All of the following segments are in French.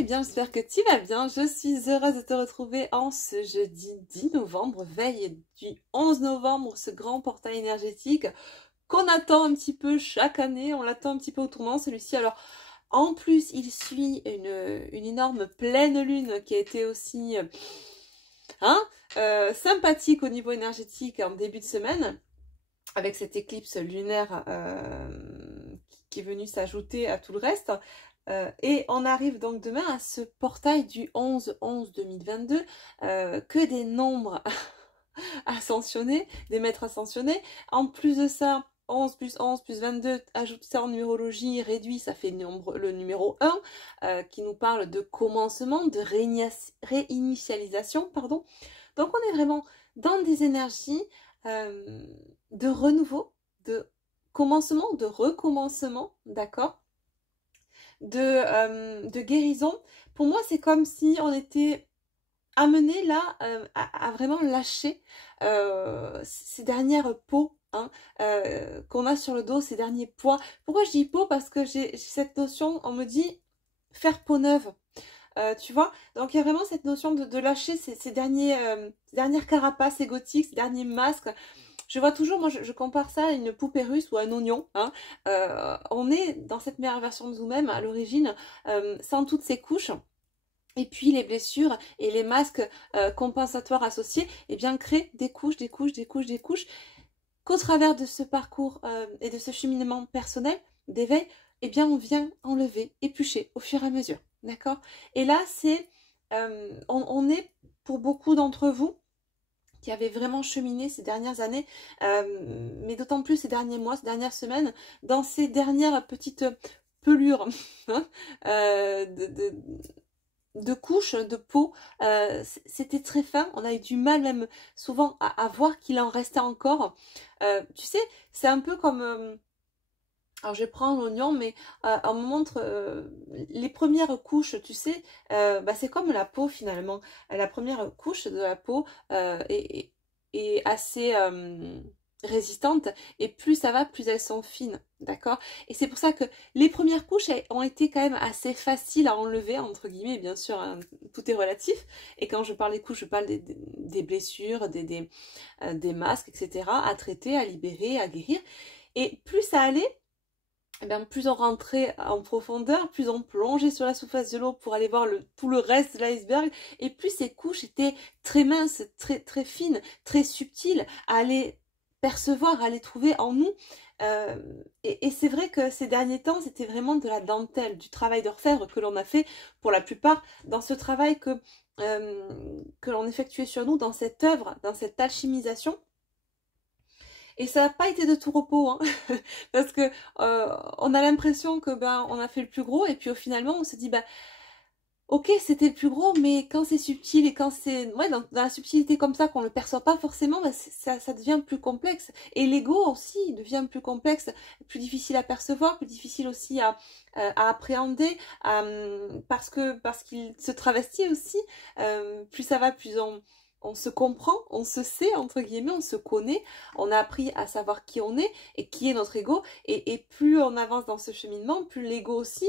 Eh bien, j'espère que tu vas bien. Je suis heureuse de te retrouver en ce jeudi 10 novembre, veille du 11 novembre, ce grand portail énergétique qu'on attend un petit peu chaque année. On l'attend un petit peu au tournant, celui-ci. Alors, en plus, il suit une énorme pleine lune qui a été aussi sympathique au niveau énergétique en début de semaine, avec cette éclipse lunaire qui est venue s'ajouter à tout le reste. Et on arrive donc demain à ce portail du 11-11-2022, que des nombres ascensionnés, des maîtres ascensionnés. En plus de ça, 11 plus 11 plus 22, ajoute ça en numérologie, réduit, ça fait le numéro 1, qui nous parle de commencement, de réinitialisation, pardon. Donc on est vraiment dans des énergies de renouveau, de commencement, de recommencement, d'accord, de guérison. Pour moi, c'est comme si on était amené là à vraiment lâcher ces dernières peaux qu'on a sur le dos, ces derniers poids. Pourquoi je dis peau? Parce que j'ai cette notion, on me dit faire peau neuve. Tu vois, donc il y a vraiment cette notion de lâcher ces dernières carapaces égotiques, ces derniers masques. Je vois toujours, moi je compare ça à une poupée russe ou à un oignon. On est dans cette meilleure version de nous-mêmes à l'origine, sans toutes ces couches. Et puis les blessures et les masques compensatoires associés, eh bien créent des couches, des couches, des couches, des couches, qu'au travers de ce parcours et de ce cheminement personnel d'éveil, eh bien on vient enlever, éplucher au fur et à mesure. D'accord? Et là, c'est, on est pour beaucoup d'entre vous qui avez vraiment cheminé ces dernières années, mais d'autant plus ces derniers mois, ces dernières semaines, dans ces dernières petites pelures de couches de peau, c'était très fin. On a eu du mal même souvent à voir qu'il en restait encore. Tu sais, c'est un peu comme... alors je prends l'oignon, mais on me montre les premières couches, tu sais, c'est comme la peau finalement. La première couche de la peau est assez résistante, et plus ça va, plus elles sont fines, d'accord? Et c'est pour ça que les premières couches ont été quand même assez faciles à enlever, entre guillemets, bien sûr, hein, tout est relatif. Et quand je parle des couches, je parle des blessures, des masques, etc., à traiter, à libérer, à guérir. Et plus ça allait, eh bien, plus on rentrait en profondeur, plus on plongeait sur la surface de l'eau pour aller voir tout le reste de l'iceberg, et plus ces couches étaient très minces, très, très fines, très subtiles, à aller percevoir, à les trouver en nous. Et c'est vrai que ces derniers temps, c'était vraiment de la dentelle, du travail d'orfèvre que l'on a fait pour la plupart dans ce travail que l'on effectuait sur nous, dans cette œuvre, dans cette alchimisation. Et ça n'a pas été de tout repos, hein, parce que on a l'impression que on a fait le plus gros, et puis finalement on se dit ok, c'était le plus gros, mais quand c'est subtil et quand c'est dans la subtilité comme ça qu'on le perçoit pas forcément, ça devient plus complexe. Et l'ego aussi devient plus complexe, plus difficile à percevoir, plus difficile aussi à appréhender, parce qu'il se travestit aussi. Plus ça va, plus on se comprend, on se sait, entre guillemets, on se connaît, on a appris à savoir qui on est et qui est notre ego, et plus on avance dans ce cheminement, plus l'ego aussi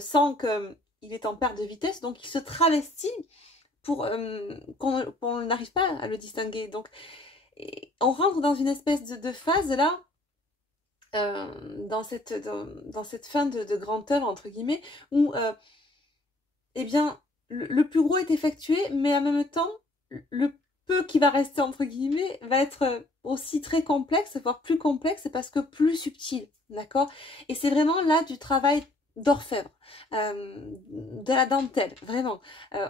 sent qu'il est en perte de vitesse, donc il se travestit pour qu'on n'arrive pas à le distinguer. Donc on rentre dans une espèce de phase là, dans cette fin de grande œuvre, entre guillemets, où eh bien le plus gros est effectué, mais en même temps le peu qui va rester, entre guillemets, va être aussi très complexe, voire plus complexe, parce que plus subtil, d'accord? Et c'est vraiment là du travail d'orfèvre, de la dentelle, vraiment.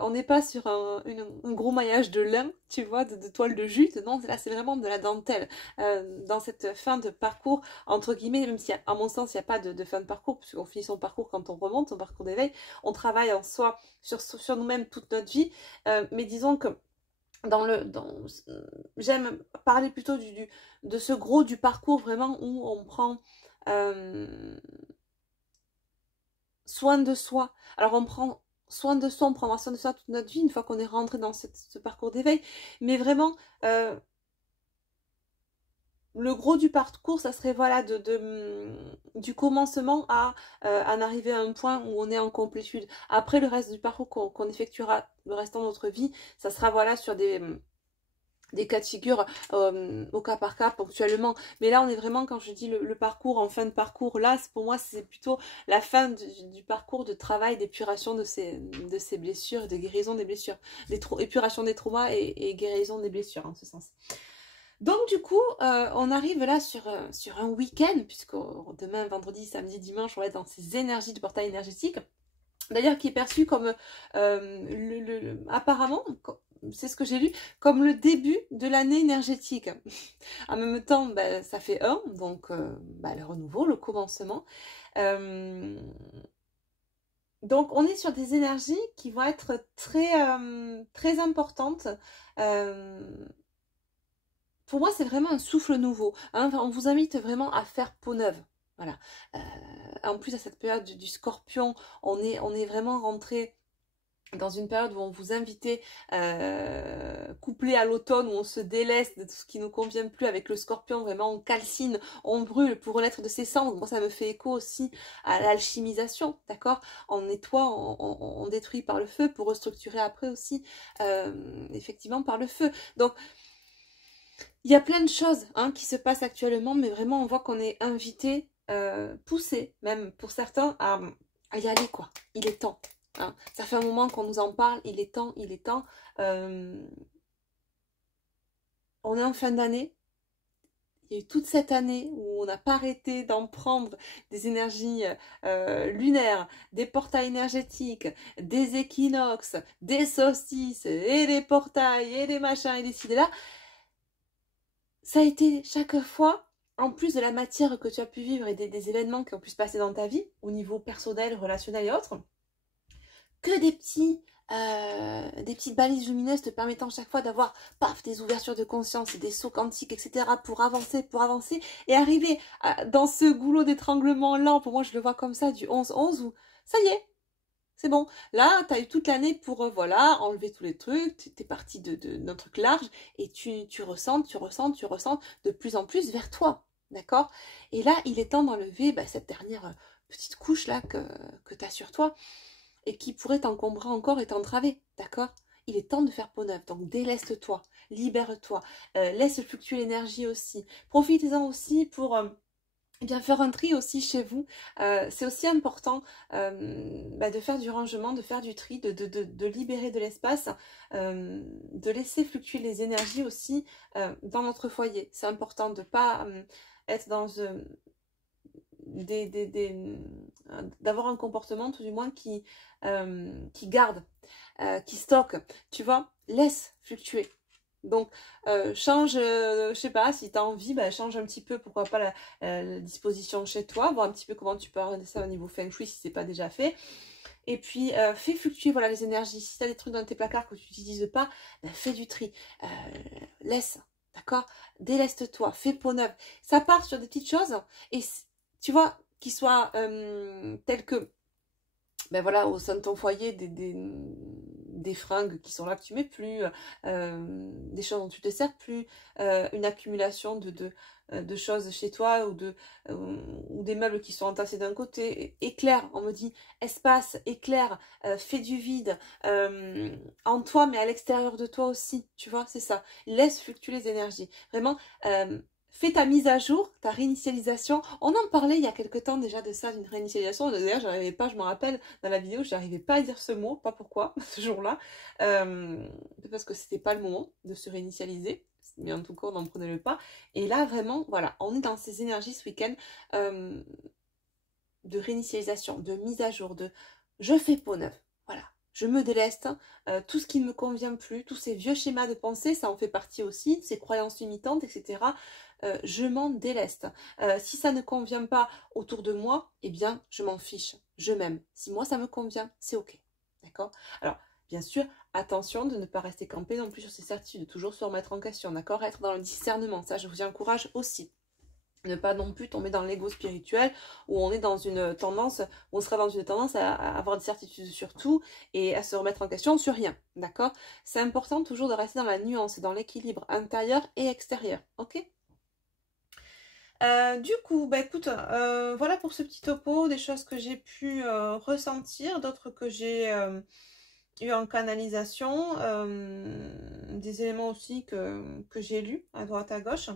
On n'est pas sur un gros maillage de lin, tu vois, de toile de jute, non, là c'est vraiment de la dentelle. Dans cette fin de parcours, entre guillemets, même si à mon sens il n'y a pas de fin de parcours, puisqu'on finit son parcours quand on remonte, son parcours d'éveil, on travaille en soi sur nous-mêmes toute notre vie, mais disons que j'aime parler plutôt de ce gros du parcours vraiment où on prend soin de soi. Alors on prend soin de soi, on prendra soin de soi toute notre vie une fois qu'on est rentré dans ce parcours d'éveil, mais vraiment le gros du parcours, ça serait voilà du commencement à en arriver à un point où on est en complétude. Après, le reste du parcours qu'on effectuera le restant de notre vie, ça sera voilà sur des cas de figure au cas par cas ponctuellement, mais là on est vraiment, quand je dis le parcours en fin de parcours, là pour moi c'est plutôt la fin du parcours de travail d'épuration de ces blessures, de guérison des blessures, épuration des traumas et guérison des blessures en ce sens. Donc du coup on arrive là sur un week-end, puisque demain, vendredi, samedi, dimanche, on va être dans ces énergies du portail énergétique, d'ailleurs qui est perçu comme apparemment, c'est ce que j'ai lu, comme le début de l'année énergétique. En même temps, bah, ça fait un, donc bah, le renouveau, le commencement. Donc on est sur des énergies qui vont être très importantes. Pour moi, c'est vraiment un souffle nouveau. Hein. Enfin, on vous invite vraiment à faire peau neuve. Voilà. En plus, à cette période du Scorpion, on est vraiment rentré dans une période où on vous invitait, couplé à l'automne, où on se délaisse de tout ce qui ne nous convient plus. Avec le Scorpion, vraiment on calcine, on brûle pour renaître de ses cendres. Moi, ça me fait écho aussi à l'alchimisation, d'accord? On nettoie, on détruit par le feu pour restructurer après aussi, effectivement, par le feu. Donc, il y a plein de choses hein, qui se passent actuellement, mais vraiment on voit qu'on est invité, poussé, même pour certains, à y aller quoi. Il est temps. Hein. Ça fait un moment qu'on nous en parle, il est temps, il est temps. On est en fin d'année. Il y a eu toute cette année où on n'a pas arrêté d'en prendre des énergies lunaires, des portails énergétiques, des équinoxes, des solstices, et des portails, et des machins, et des ci, et là. Ça a été chaque fois, en plus de la matière que tu as pu vivre et des événements qui ont pu se passer dans ta vie, au niveau personnel, relationnel et autres, que des petites balises lumineuses te permettant chaque fois d'avoir, paf, des ouvertures de conscience et des sauts quantiques, etc. pour avancer, et arriver dans ce goulot d'étranglement lent, pour moi je le vois comme ça, du 11-11, où ça y est, c'est bon. Là, tu as eu toute l'année pour, voilà, enlever tous les trucs. Tu es parti d'un truc large et tu ressens de plus en plus vers toi. D'accord? Et là, il est temps d'enlever bah, cette dernière petite couche-là que tu as sur toi et qui pourrait t'encombrer encore et t'entraver. D'accord? Il est temps de faire peau neuve. Donc, déleste-toi, libère-toi, laisse fluctuer l'énergie aussi. Profitez-en aussi pour... eh bien, faire un tri aussi chez vous, c'est aussi important bah, de faire du rangement, de faire du tri, de libérer de l'espace, de laisser fluctuer les énergies aussi dans notre foyer. C'est important de ne pas être dans d'avoir un comportement tout du moins qui garde, qui stocke, tu vois, laisse fluctuer. Donc, change, je sais pas, si tu as envie, bah, change un petit peu, pourquoi pas la disposition chez toi, voir un petit peu comment tu peux organiser ça au niveau Feng Shui si c'est pas déjà fait. Et puis, fais fluctuer voilà, les énergies. Si tu as des trucs dans tes placards que tu n'utilises pas, bah, fais du tri. Laisse, d'accord? Déleste-toi, fais peau neuve. Ça part sur des petites choses, et tu vois, qui soient telles que ben voilà, au sein de ton foyer, des fringues qui sont là que tu mets plus, des choses dont tu te sers plus, une accumulation de choses chez toi ou des meubles qui sont entassés d'un côté. Éclaire, on me dit espace, éclaire, fais du vide en toi mais à l'extérieur de toi aussi, tu vois, c'est ça. Laisse fluctuer les énergies. Vraiment, fais ta mise à jour, ta réinitialisation. On en parlait il y a quelque temps déjà de ça, d'une réinitialisation. D'ailleurs, j'arrivais pas, je me rappelle, dans la vidéo, j'arrivais pas à dire ce mot, pas pourquoi, ce jour-là. Parce que c'était pas le moment de se réinitialiser. Mais en tout cas, on n'en prenait le pas. Et là, vraiment, voilà, on est dans ces énergies ce week-end de réinitialisation, de mise à jour, de je fais peau neuve. Voilà. Je me déleste, tout ce qui ne me convient plus, tous ces vieux schémas de pensée, ça en fait partie aussi, ces croyances limitantes, etc. Je m'en déleste. Si ça ne convient pas autour de moi, eh bien, je m'en fiche. Je m'aime. Si moi, ça me convient, c'est OK. D'accord? Alors, bien sûr, attention de ne pas rester campé non plus sur ces certitudes, de toujours se remettre en question, d'accord? Être dans le discernement, ça, je vous y encourage aussi. Ne pas non plus tomber dans l'ego spirituel où on est dans une tendance, où on sera dans une tendance à avoir des certitudes sur tout et à se remettre en question sur rien, d'accord? C'est important toujours de rester dans la nuance et dans l'équilibre intérieur et extérieur, ok? Du coup, bah écoute, voilà pour ce petit topo, des choses que j'ai pu ressentir, d'autres que j'ai eu en canalisation, des éléments aussi que j'ai lus à droite à gauche.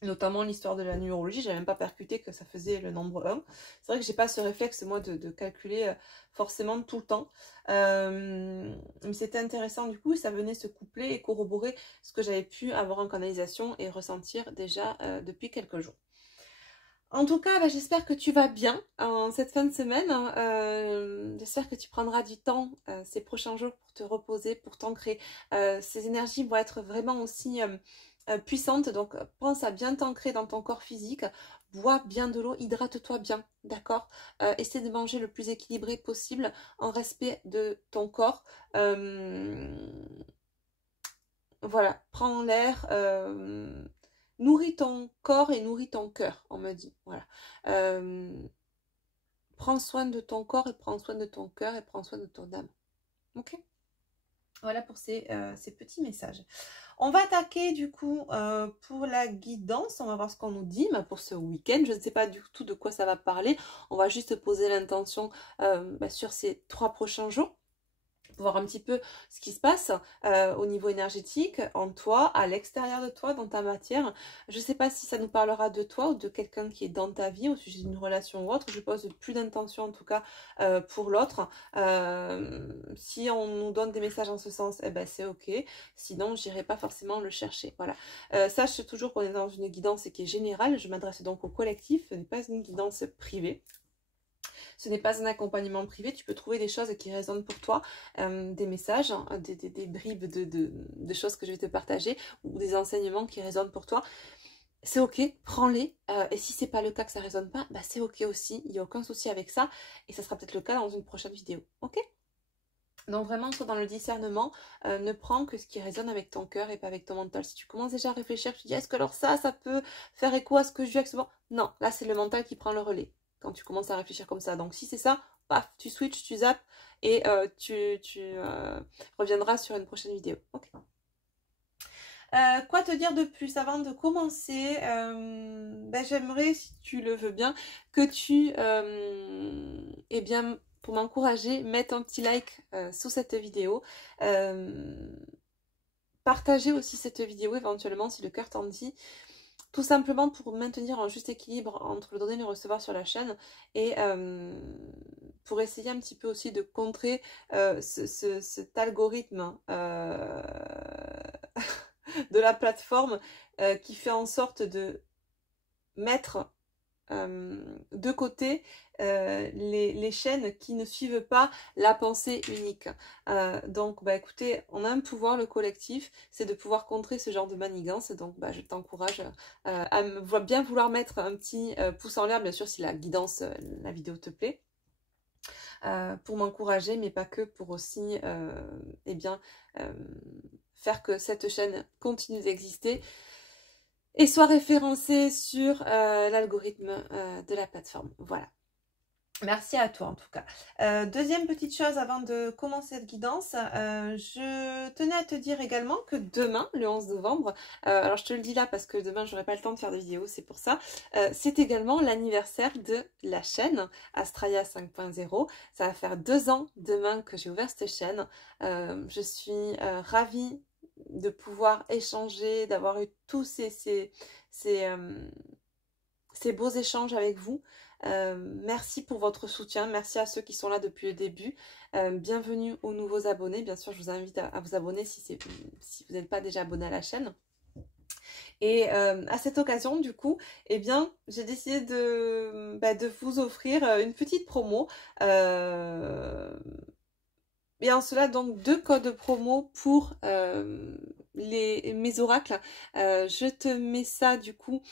Notamment l'histoire de la numérologie, j'avais même pas percuté que ça faisait le nombre 1. C'est vrai que j'ai pas ce réflexe moi de calculer forcément tout le temps. Mais c'était intéressant du coup, ça venait se coupler et corroborer ce que j'avais pu avoir en canalisation et ressentir déjà depuis quelques jours. En tout cas, bah, j'espère que tu vas bien en cette fin de semaine. J'espère que tu prendras du temps ces prochains jours pour te reposer, pour t'ancrer. Ces énergies vont être vraiment aussi puissantes. Donc, pense à bien t'ancrer dans ton corps physique. Bois bien de l'eau, hydrate-toi bien, d'accord? Essaie de manger le plus équilibré possible en respect de ton corps. Voilà, prends l'air. Nourris ton corps et nourris ton cœur, on me dit. Voilà. Prends soin de ton corps et prends soin de ton cœur et prends soin de ton âme. Ok? Voilà pour ces petits messages. On va attaquer du coup pour la guidance. On va voir ce qu'on nous dit pour ce week-end. Je ne sais pas du tout de quoi ça va parler. On va juste poser l'intention sur ces 3 prochains jours. Voir un petit peu ce qui se passe au niveau énergétique, en toi, à l'extérieur de toi, dans ta matière. Je ne sais pas si ça nous parlera de toi ou de quelqu'un qui est dans ta vie au sujet d'une relation ou autre. Je pose plus d'intention en tout cas pour l'autre. Si on nous donne des messages en ce sens, eh ben, c'est ok. Sinon, j'irai pas forcément le chercher. Voilà. Sache toujours qu'on est dans une guidance qui est générale. Je m'adresse donc au collectif. Ce n'est pas une guidance privée. Ce n'est pas un accompagnement privé, tu peux trouver des choses qui résonnent pour toi, des messages, des bribes de choses que je vais te partager ou des enseignements qui résonnent pour toi. C'est ok, prends-les. Et si c'est pas le cas, que ça résonne pas, bah c'est ok aussi, il n'y a aucun souci avec ça. Et ça sera peut-être le cas dans une prochaine vidéo. Ok? Donc vraiment, sois dans le discernement, ne prends que ce qui résonne avec ton cœur et pas avec ton mental. Si tu commences déjà à réfléchir, tu te dis est-ce que alors ça peut faire écho à ce que je vis actuellement? Non, là c'est le mental qui prend le relais quand tu commences à réfléchir comme ça. Donc si c'est ça, paf, tu switches, tu zappes et tu reviendras sur une prochaine vidéo. Ok. Quoi te dire de plus avant de commencer? J'aimerais, si tu le veux bien, que tu, eh bien, pour m'encourager, mette un petit like sous cette vidéo. Partagez aussi cette vidéo éventuellement si le cœur t'en dit. Tout simplement pour maintenir un juste équilibre entre le donner et le recevoir sur la chaîne et pour essayer un petit peu aussi de contrer cet algorithme de la plateforme qui fait en sorte de mettre de côté les chaînes qui ne suivent pas la pensée unique. Donc écoutez, on a un pouvoir, le collectif, c'est de pouvoir contrer ce genre de manigance. Donc je t'encourage à bien vouloir mettre un petit pouce en l'air, bien sûr si la guidance, la vidéo te plaît. Pour m'encourager, mais pas que, pour aussi faire que cette chaîne continue d'exister et soit référencée sur l'algorithme de la plateforme. Voilà. Merci à toi en tout cas. Deuxième petite chose avant de commencer cette guidance, je tenais à te dire également que demain, le 11 novembre, alors je te le dis là parce que demain j'aurai pas le temps de faire de vidéo, c'est pour ça, c'est également l'anniversaire de la chaîne Astraïa 5.0. Ça va faire 2 ans demain que j'ai ouvert cette chaîne. Je suis ravie de pouvoir échanger, d'avoir eu tous ces beaux échanges avec vous. Merci pour votre soutien, merci à ceux qui sont là depuis le début. Bienvenue aux nouveaux abonnés. Bien sûr, je vous invite à vous abonner si vous n'êtes pas déjà abonné à la chaîne. Et à cette occasion, du coup, eh bien, j'ai décidé de vous offrir une petite promo. Et en cela, donc, 2 codes promo pour mes oracles. Je te mets ça, du coup,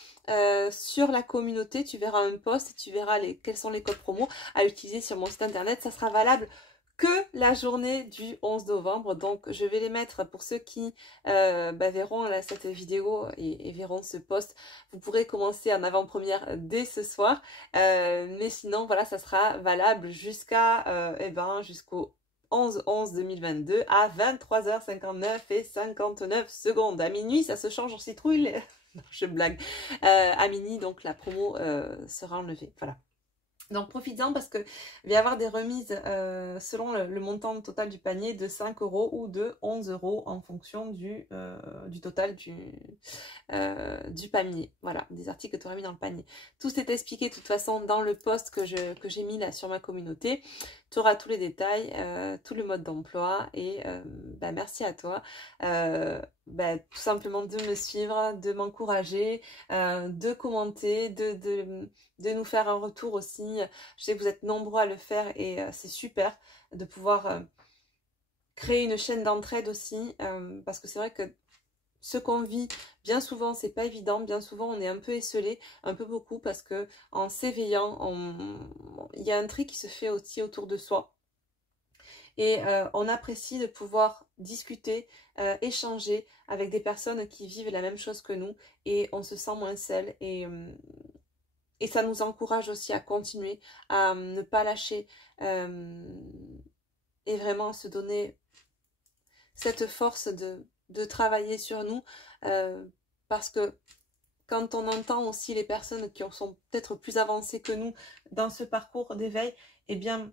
sur la communauté. Tu verras un post et tu verras quels sont les codes promo à utiliser sur mon site internet. Ça sera valable que la journée du 11 novembre. Donc, je vais les mettre pour ceux qui verront cette vidéo et verront ce post. Vous pourrez commencer en avant-première dès ce soir. Mais sinon, voilà, ça sera valable jusqu'au 11-11-2022 à 23h59 et 59 secondes. À minuit, ça se change en citrouille Non, je blague. À Mini, donc la promo sera enlevée. Voilà. Donc profites-en parce qu'il va y avoir des remises selon le montant total du panier de 5 € ou de 11 € en fonction du total du panier. Voilà, des articles que tu auras mis dans le panier. Tout est expliqué de toute façon dans le post que j'ai mis là sur ma communauté. Tu auras tous les détails, tout le mode d'emploi et bah, merci à toi. Bah, tout simplement de me suivre, de m'encourager, de commenter, de nous faire un retour aussi. Je sais que vous êtes nombreux à le faire et c'est super de pouvoir créer une chaîne d'entraide aussi parce que c'est vrai que ce qu'on vit, bien souvent, c'est pas évident. Bien souvent, on est un peu esselé, un peu beaucoup parce que en s'éveillant, il y a un tri qui se fait aussi autour de soi. Et on apprécie de pouvoir discuter, échanger avec des personnes qui vivent la même chose que nous et on se sent moins seul et ça nous encourage aussi à continuer, à ne pas lâcher et vraiment se donner cette force de travailler sur nous parce que quand on entend aussi les personnes qui sont peut-être plus avancées que nous dans ce parcours d'éveil, eh bien,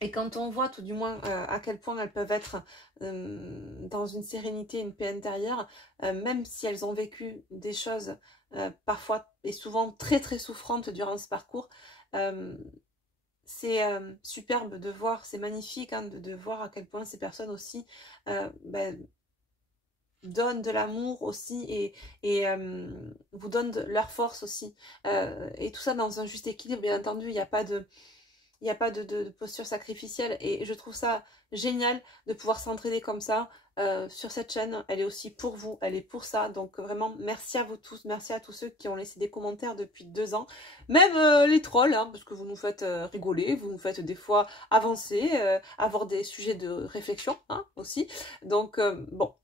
et quand on voit tout du moins à quel point elles peuvent être dans une sérénité, une paix intérieure, même si elles ont vécu des choses parfois et souvent très très souffrantes durant ce parcours, c'est superbe de voir, c'est magnifique hein, de voir à quel point ces personnes aussi donnent de l'amour aussi et vous donnent de leur force aussi. Et tout ça dans un juste équilibre, bien entendu, il n'y a pas de posture sacrificielle et je trouve ça génial de pouvoir s'entraider comme ça sur cette chaîne. Elle est aussi pour vous, elle est pour ça. Donc vraiment, merci à vous tous, merci à tous ceux qui ont laissé des commentaires depuis 2 ans. Même les trolls, hein, parce que vous nous faites rigoler, vous nous faites des fois avancer, avoir des sujets de réflexion hein, aussi. Donc bon.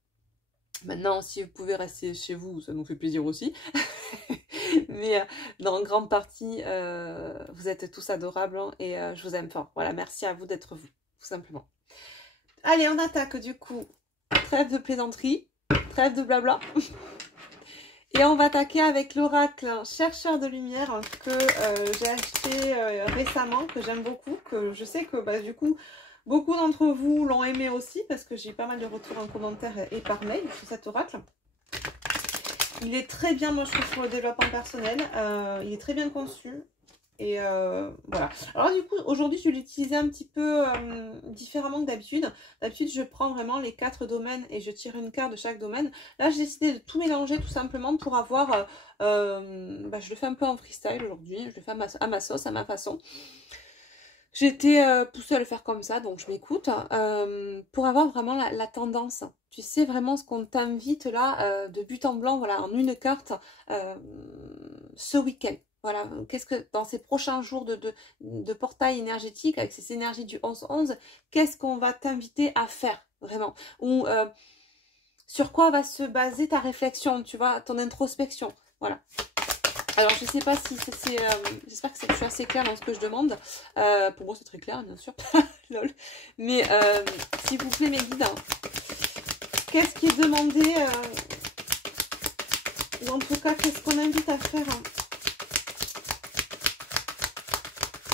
Maintenant, si vous pouvez rester chez vous, ça nous fait plaisir aussi. Mais dans grande partie, vous êtes tous adorables hein, et je vous aime fort. Voilà, merci à vous d'être vous, tout simplement. Allez, on attaque du coup. Trêve de plaisanterie, trêve de blabla. Et on va attaquer avec l'oracle chercheur de lumière que j'ai acheté récemment, que j'aime beaucoup, que je sais que bah, du coup... Beaucoup d'entre vous l'ont aimé aussi parce que j'ai eu pas mal de retours en commentaire et par mail sur cet oracle. Il est très bien, moi je trouve, pour le développement personnel. Il est très bien conçu. Et voilà. Alors du coup, aujourd'hui, je vais l'utiliser un petit peu différemment que d'habitude. D'habitude, je prends vraiment les 4 domaines et je tire une carte de chaque domaine. Là, j'ai décidé de tout mélanger tout simplement pour avoir... je le fais un peu en freestyle aujourd'hui. Je le fais à ma sauce, à ma façon. J'ai été poussée à le faire comme ça, donc je m'écoute, pour avoir vraiment la tendance. Tu sais vraiment ce qu'on t'invite là, de but en blanc, voilà, en une carte, ce week-end. Voilà, qu'est-ce que dans ces prochains jours de portail énergétique, avec ces énergies du 11-11, qu'est-ce qu'on va t'inviter à faire, vraiment? Ou sur quoi va se baser ta réflexion, tu vois, ton introspection, voilà. Alors, je ne sais pas si c'est... J'espère que je suis assez claire dans ce que je demande. Pour moi, c'est très clair, bien sûr. Lol. Mais, s'il vous plaît, mes guides, hein, qu'est-ce qui est demandé ou en tout cas, qu'est-ce qu'on invite à faire hein,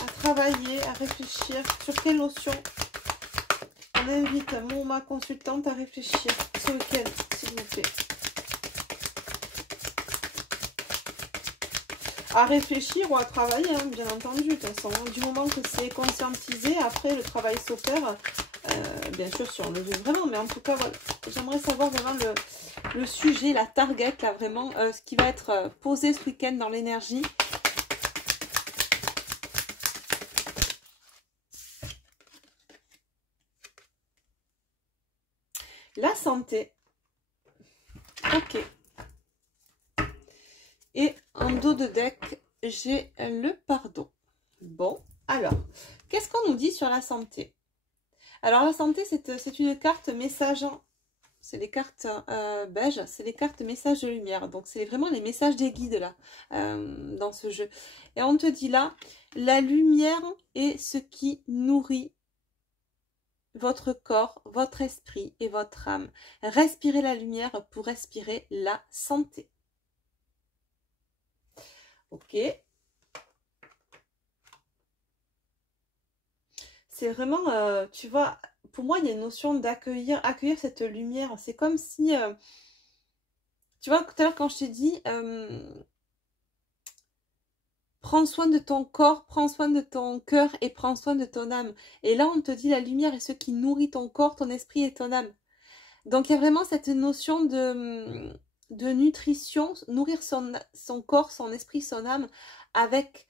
à travailler, à réfléchir sur quelles notions on invite mon ou ma consultante à réfléchir ce week-end, s'il vous plaît. À réfléchir ou à travailler, hein, bien entendu. De toute façon, du moment que c'est conscientisé, après le travail s'opère. Bien sûr, si on le veut vraiment, mais en tout cas, voilà. J'aimerais savoir vraiment le sujet, la target, là, vraiment, ce qui va être posé ce week-end dans l'énergie. La santé. Ok. Et en dos de deck, j'ai le pardon. Bon, alors, qu'est-ce qu'on nous dit sur la santé? Alors, la santé, c'est une carte message. C'est les cartes beige, c'est les cartes messages de lumière. Donc, c'est vraiment les messages des guides, là, dans ce jeu. Et on te dit là, la lumière est ce qui nourrit votre corps, votre esprit et votre âme. Respirez la lumière pour respirer la santé. Ok. C'est vraiment, tu vois, pour moi, il y a une notion accueillir cette lumière. C'est comme si, tu vois, tout à l'heure quand je t'ai dit, prends soin de ton corps, prends soin de ton cœur et prends soin de ton âme. Et là, on te dit la lumière est ce qui nourrit ton corps, ton esprit et ton âme. Donc, il y a vraiment cette notion de nutrition, nourrir son corps, son esprit, son âme avec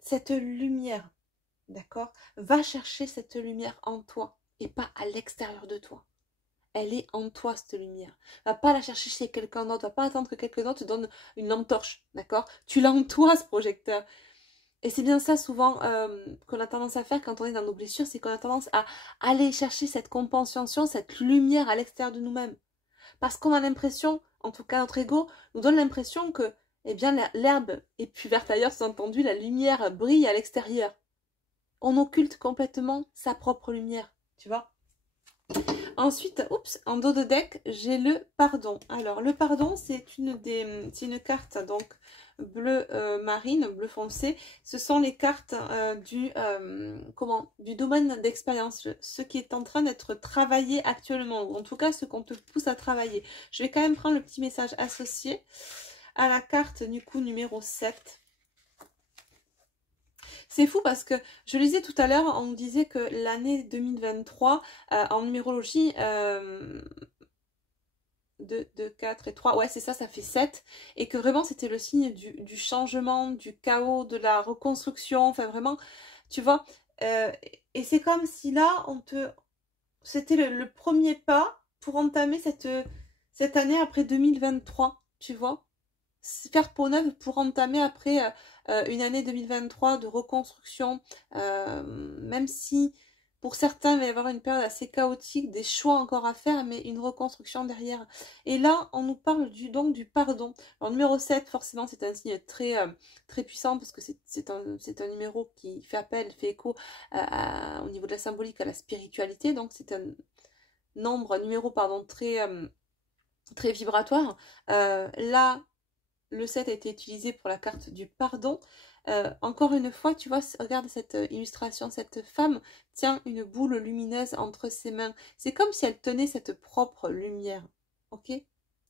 cette lumière. D'accord? Va chercher cette lumière en toi et pas à l'extérieur de toi. Elle est en toi, cette lumière. Va pas la chercher chez quelqu'un d'autre. Va pas attendre que quelqu'un d'autre te donne une lampe torche. D'accord? Tu l'as en toi, ce projecteur. Et c'est bien ça, souvent, qu'on a tendance à faire quand on est dans nos blessures. C'est qu'on a tendance à aller chercher cette compensation, cette lumière à l'extérieur de nous-mêmes. Parce qu'on a l'impression, en tout cas notre ego, nous donne l'impression que, eh bien, l'herbe est plus verte ailleurs, sous-entendu, la lumière brille à l'extérieur. On occulte complètement sa propre lumière, tu vois. Ensuite, oups, en dos de deck, j'ai le pardon. Alors, le pardon, c'est une carte donc bleu marine, bleu foncé. Ce sont les cartes du domaine d'expérience, ce qui est en train d'être travaillé actuellement, ou en tout cas ce qu'on te pousse à travailler. Je vais quand même prendre le petit message associé à la carte du coup numéro 7. C'est fou parce que je le disais tout à l'heure, on nous disait que l'année 2023, en numérologie, 2, 4 et 3, ouais c'est ça, ça fait 7. Et que vraiment c'était le signe du changement, du chaos, de la reconstruction, enfin vraiment, tu vois. Et c'est comme si là, c'était le premier pas pour entamer cette année après 2023, tu vois. Faire peau neuve pour entamer après une année 2023 de reconstruction, même si pour certains il va y avoir une période assez chaotique, des choix encore à faire, mais une reconstruction derrière. Et là, on nous parle donc du pardon. Alors numéro 7, forcément, c'est un signe très puissant, parce que c'est un numéro qui fait appel, fait écho au niveau de la symbolique à la spiritualité, donc c'est un numéro pardon, très vibratoire. Là, le 7 a été utilisé pour la carte du pardon. Encore une fois, tu vois, regarde cette illustration, cette femme tient une boule lumineuse entre ses mains. C'est comme si elle tenait cette propre lumière, ok?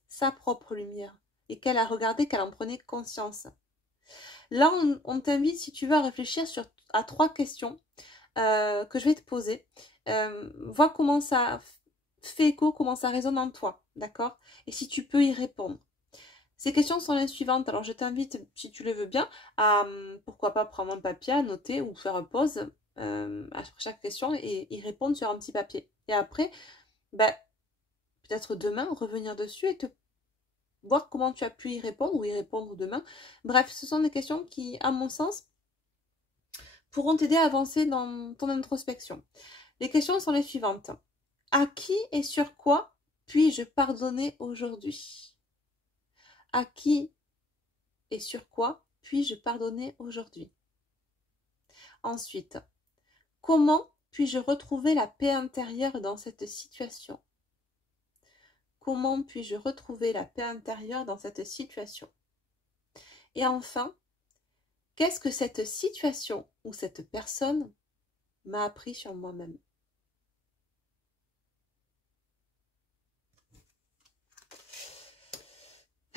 Sa propre lumière. Et qu'elle a regardé, qu'elle en prenait conscience. Là, on t'invite, si tu veux, à réfléchir à 3 questions que je vais te poser. Vois comment ça fait écho, comment ça résonne en toi, d'accord? Et si tu peux y répondre. Ces questions sont les suivantes. Alors, je t'invite, si tu le veux bien, à pourquoi pas prendre un papier, à noter ou faire pause à chaque question et y répondre sur un petit papier. Et après, ben, peut-être demain, revenir dessus et voir comment tu as pu y répondre ou y répondre demain. Bref, ce sont des questions qui, à mon sens, pourront t'aider à avancer dans ton introspection. Les questions sont les suivantes. À qui et sur quoi puis-je pardonner aujourd'hui? À qui et sur quoi puis-je pardonner aujourd'hui? Ensuite, comment puis-je retrouver la paix intérieure dans cette situation? Comment puis-je retrouver la paix intérieure dans cette situation? Et enfin, qu'est-ce que cette situation ou cette personne m'a appris sur moi-même?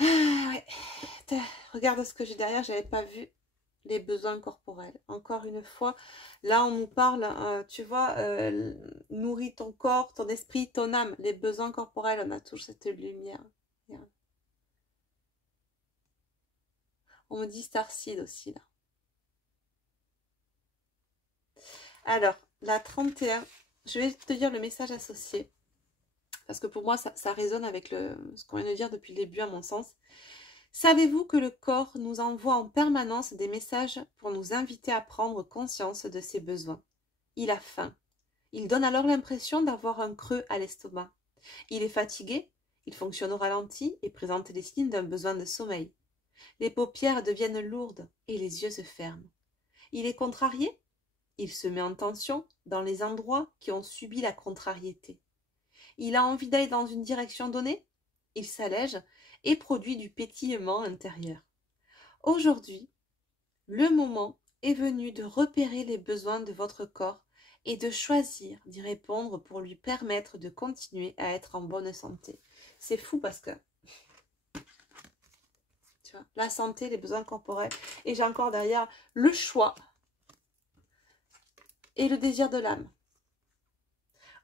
Ah ouais, regarde ce que j'ai derrière, j'avais pas vu les besoins corporels. Encore une fois, là on nous parle, tu vois, nourris ton corps, ton esprit, ton âme. Les besoins corporels, on a toujours cette lumière. On me dit Starseed aussi là. Alors, la 31, je vais te dire le message associé. Parce que pour moi, ça résonne avec ce qu'on vient de dire depuis le début à mon sens. Savez-vous que le corps nous envoie en permanence des messages pour nous inviter à prendre conscience de ses besoins? Il a faim. Il donne alors l'impression d'avoir un creux à l'estomac. Il est fatigué, il fonctionne au ralenti et présente les signes d'un besoin de sommeil. Les paupières deviennent lourdes et les yeux se ferment. Il est contrarié, il se met en tension dans les endroits qui ont subi la contrariété. Il a envie d'aller dans une direction donnée, il s'allège et produit du pétillement intérieur. Aujourd'hui, le moment est venu de repérer les besoins de votre corps et de choisir d'y répondre pour lui permettre de continuer à être en bonne santé. C'est fou parce que, tu vois, la santé, les besoins corporels, et j'ai encore derrière le choix et le désir de l'âme.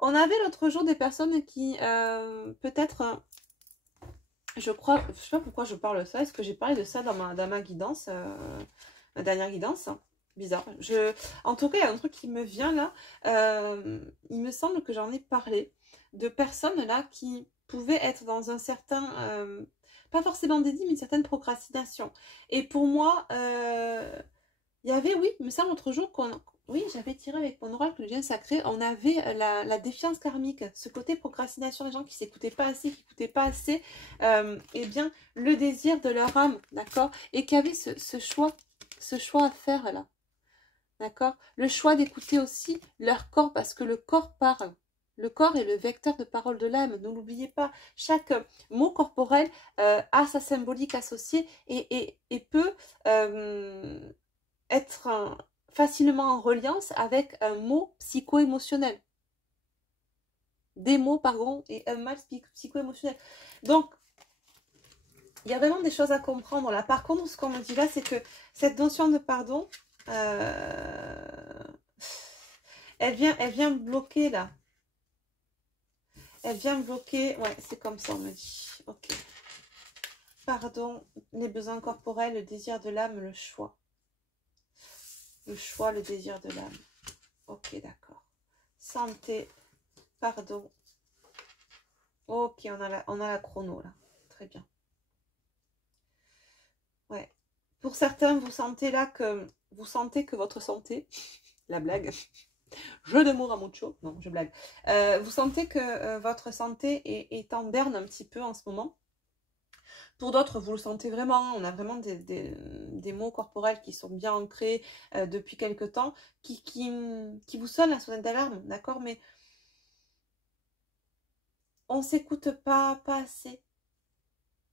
On avait l'autre jour des personnes qui, peut-être, je crois, je sais pas pourquoi je parle de ça, est-ce que j'ai parlé de ça dans ma guidance, ma dernière guidance, hein. Bizarre. En tout cas, il y a un truc qui me vient là. Il me semble que j'en ai parlé de personnes là qui pouvaient être dans un certain, pas forcément dédit, mais une certaine procrastination. Et pour moi, il y avait, oui, il me semble l'autre jour qu'on... Oui, j'avais tiré avec mon oracle le lien sacré, on avait la défiance karmique, ce côté procrastination des gens qui s'écoutaient pas assez, qui n'écoutaient pas assez, eh bien, le désir de leur âme, d'accord? Et qui avaient ce choix à faire là. D'accord? Le choix d'écouter aussi leur corps parce que le corps parle. Le corps est le vecteur de parole de l'âme. Ne l'oubliez pas. Chaque mot corporel a sa symbolique associée et peut être facilement en reliance avec un mot psycho-émotionnel. Des mots, pardon, et un mal psycho-émotionnel. Donc, il y a vraiment des choses à comprendre là. Par contre, ce qu'on me dit là, c'est que cette notion de pardon, elle vient bloquer là. Elle vient bloquer. Ouais, c'est comme ça, on me dit. Ok. Pardon, les besoins corporels, le désir de l'âme, le choix. Le choix, le désir de l'âme. Ok, d'accord. Santé, pardon. Ok, on a la chrono là. Très bien. Ouais. Pour certains, vous sentez que votre santé, la blague, jeu de mots à mucho, non, je blague. Vous sentez que votre santé est en berne un petit peu en ce moment. Pour d'autres, vous le sentez vraiment. On a vraiment des mots corporels qui sont bien ancrés depuis quelque temps, qui vous sonnent la sonnette d'alarme, d'accord? Mais on ne s'écoute pas assez.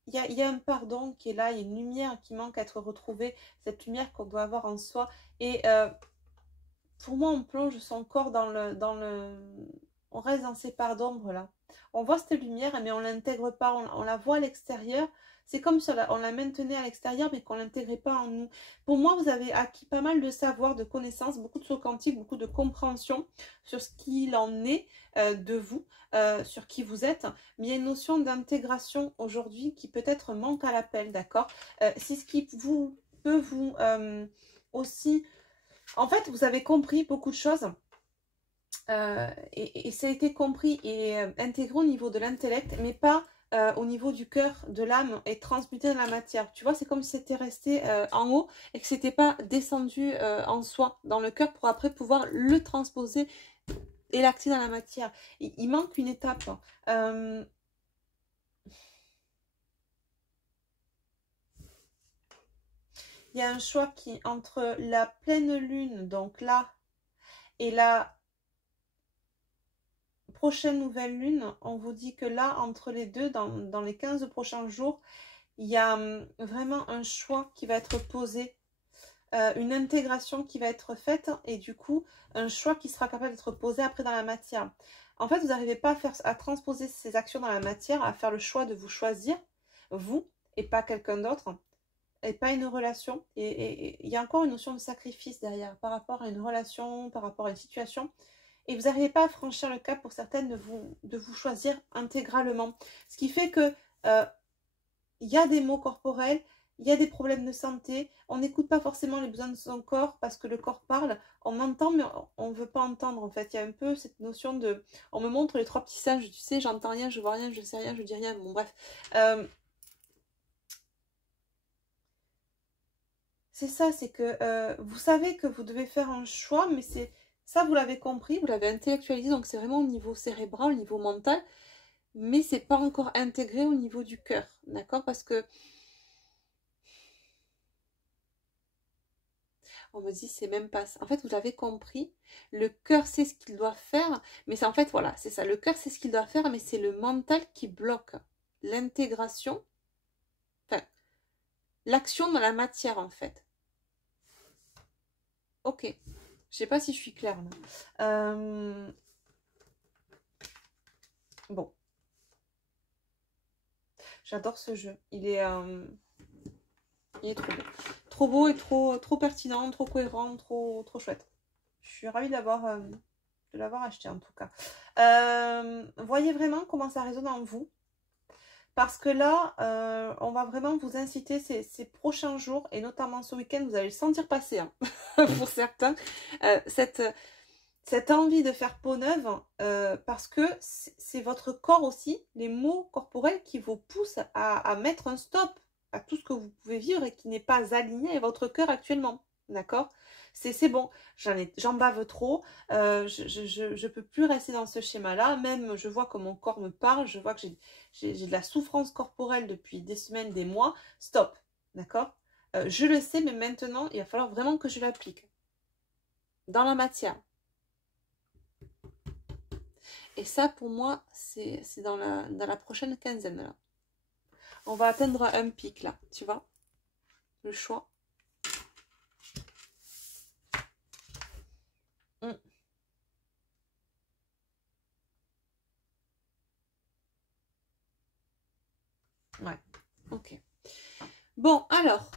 Il y a un pardon qui est là, il y a une lumière qui manque à être retrouvée, cette lumière qu'on doit avoir en soi. Et pour moi, on plonge son corps on reste dans ces parts d'ombre là. On voit cette lumière, mais on ne l'intègre pas, on la voit à l'extérieur. C'est comme si on la maintenait à l'extérieur, mais qu'on ne l'intégrait pas en nous. Pour moi, vous avez acquis pas mal de savoir, de connaissances, beaucoup de sauts quantiques, beaucoup de compréhension sur ce qu'il en est de vous, sur qui vous êtes. Mais il y a une notion d'intégration aujourd'hui qui peut-être manque à l'appel, d'accord? C'est ce qui peut vous aussi... En fait, vous avez compris beaucoup de choses et ça a été compris et intégré au niveau de l'intellect, mais pas au niveau du cœur, de l'âme et transmuté dans la matière. Tu vois, c'est comme si c'était resté en haut et que c'était pas descendu en soi, dans le cœur, pour après pouvoir le transposer et l'acter dans la matière. Il manque une étape. Il y a un choix qui, entre la pleine lune, donc là, et la prochaine nouvelle lune, on vous dit que là, entre les deux, dans les 15 prochains jours, il y a vraiment un choix qui va être posé, une intégration qui va être faite et du coup, un choix qui sera capable d'être posé après dans la matière. En fait, vous n'arrivez pas à transposer ces actions dans la matière, à faire le choix de vous choisir, vous, et pas quelqu'un d'autre, et pas une relation. Et il y a encore une notion de sacrifice derrière, par rapport à une relation, par rapport à une situation. Et vous n'arrivez pas à franchir le cap pour certaines de vous choisir intégralement. Ce qui fait que il y a des maux corporels, il y a des problèmes de santé, on n'écoute pas forcément les besoins de son corps parce que le corps parle, on entend mais on ne veut pas entendre en fait. Il y a un peu cette notion de... On me montre les trois petits singes, tu sais, j'entends rien, je vois rien, je sais rien, je dis rien, bon bref. C'est ça, c'est que vous savez que vous devez faire un choix, mais c'est... Ça, vous l'avez compris, vous l'avez intellectualisé, donc c'est vraiment au niveau cérébral, au niveau mental, mais c'est pas encore intégré au niveau du cœur, d'accord? Parce que on me dit c'est même pas ça. En fait, vous l'avez compris, le cœur sait ce qu'il doit faire, mais c'est en fait, voilà, c'est ça, le cœur sait ce qu'il doit faire, mais c'est le mental qui bloque l'intégration. Enfin, l'action dans la matière en fait. Ok. Je sais pas si je suis claire là. Bon. J'adore ce jeu. Il est trop beau. Trop beau et trop pertinent, trop cohérent, trop chouette. Je suis ravie de l'avoir acheté en tout cas. Voyez vraiment comment ça résonne en vous. Parce que là, on va vraiment vous inciter ces prochains jours, et notamment ce week-end, vous allez le sentir passer, hein, pour certains, cette envie de faire peau neuve, parce que c'est votre corps aussi, les maux corporels qui vous poussent à mettre un stop à tout ce que vous pouvez vivre et qui n'est pas aligné avec votre cœur actuellement, d'accord? C'est bon, j'en bave trop, je peux plus rester dans ce schéma-là, même je vois que mon corps me parle, je vois que j'ai de la souffrance corporelle depuis des semaines, des mois, stop, d'accord? Je le sais, mais maintenant, il va falloir vraiment que je l'applique dans la matière. Et ça, pour moi, c'est dans la prochaine quinzaine, là. On va atteindre un pic, là, tu vois? Le choix. Ouais, ok. Bon, alors,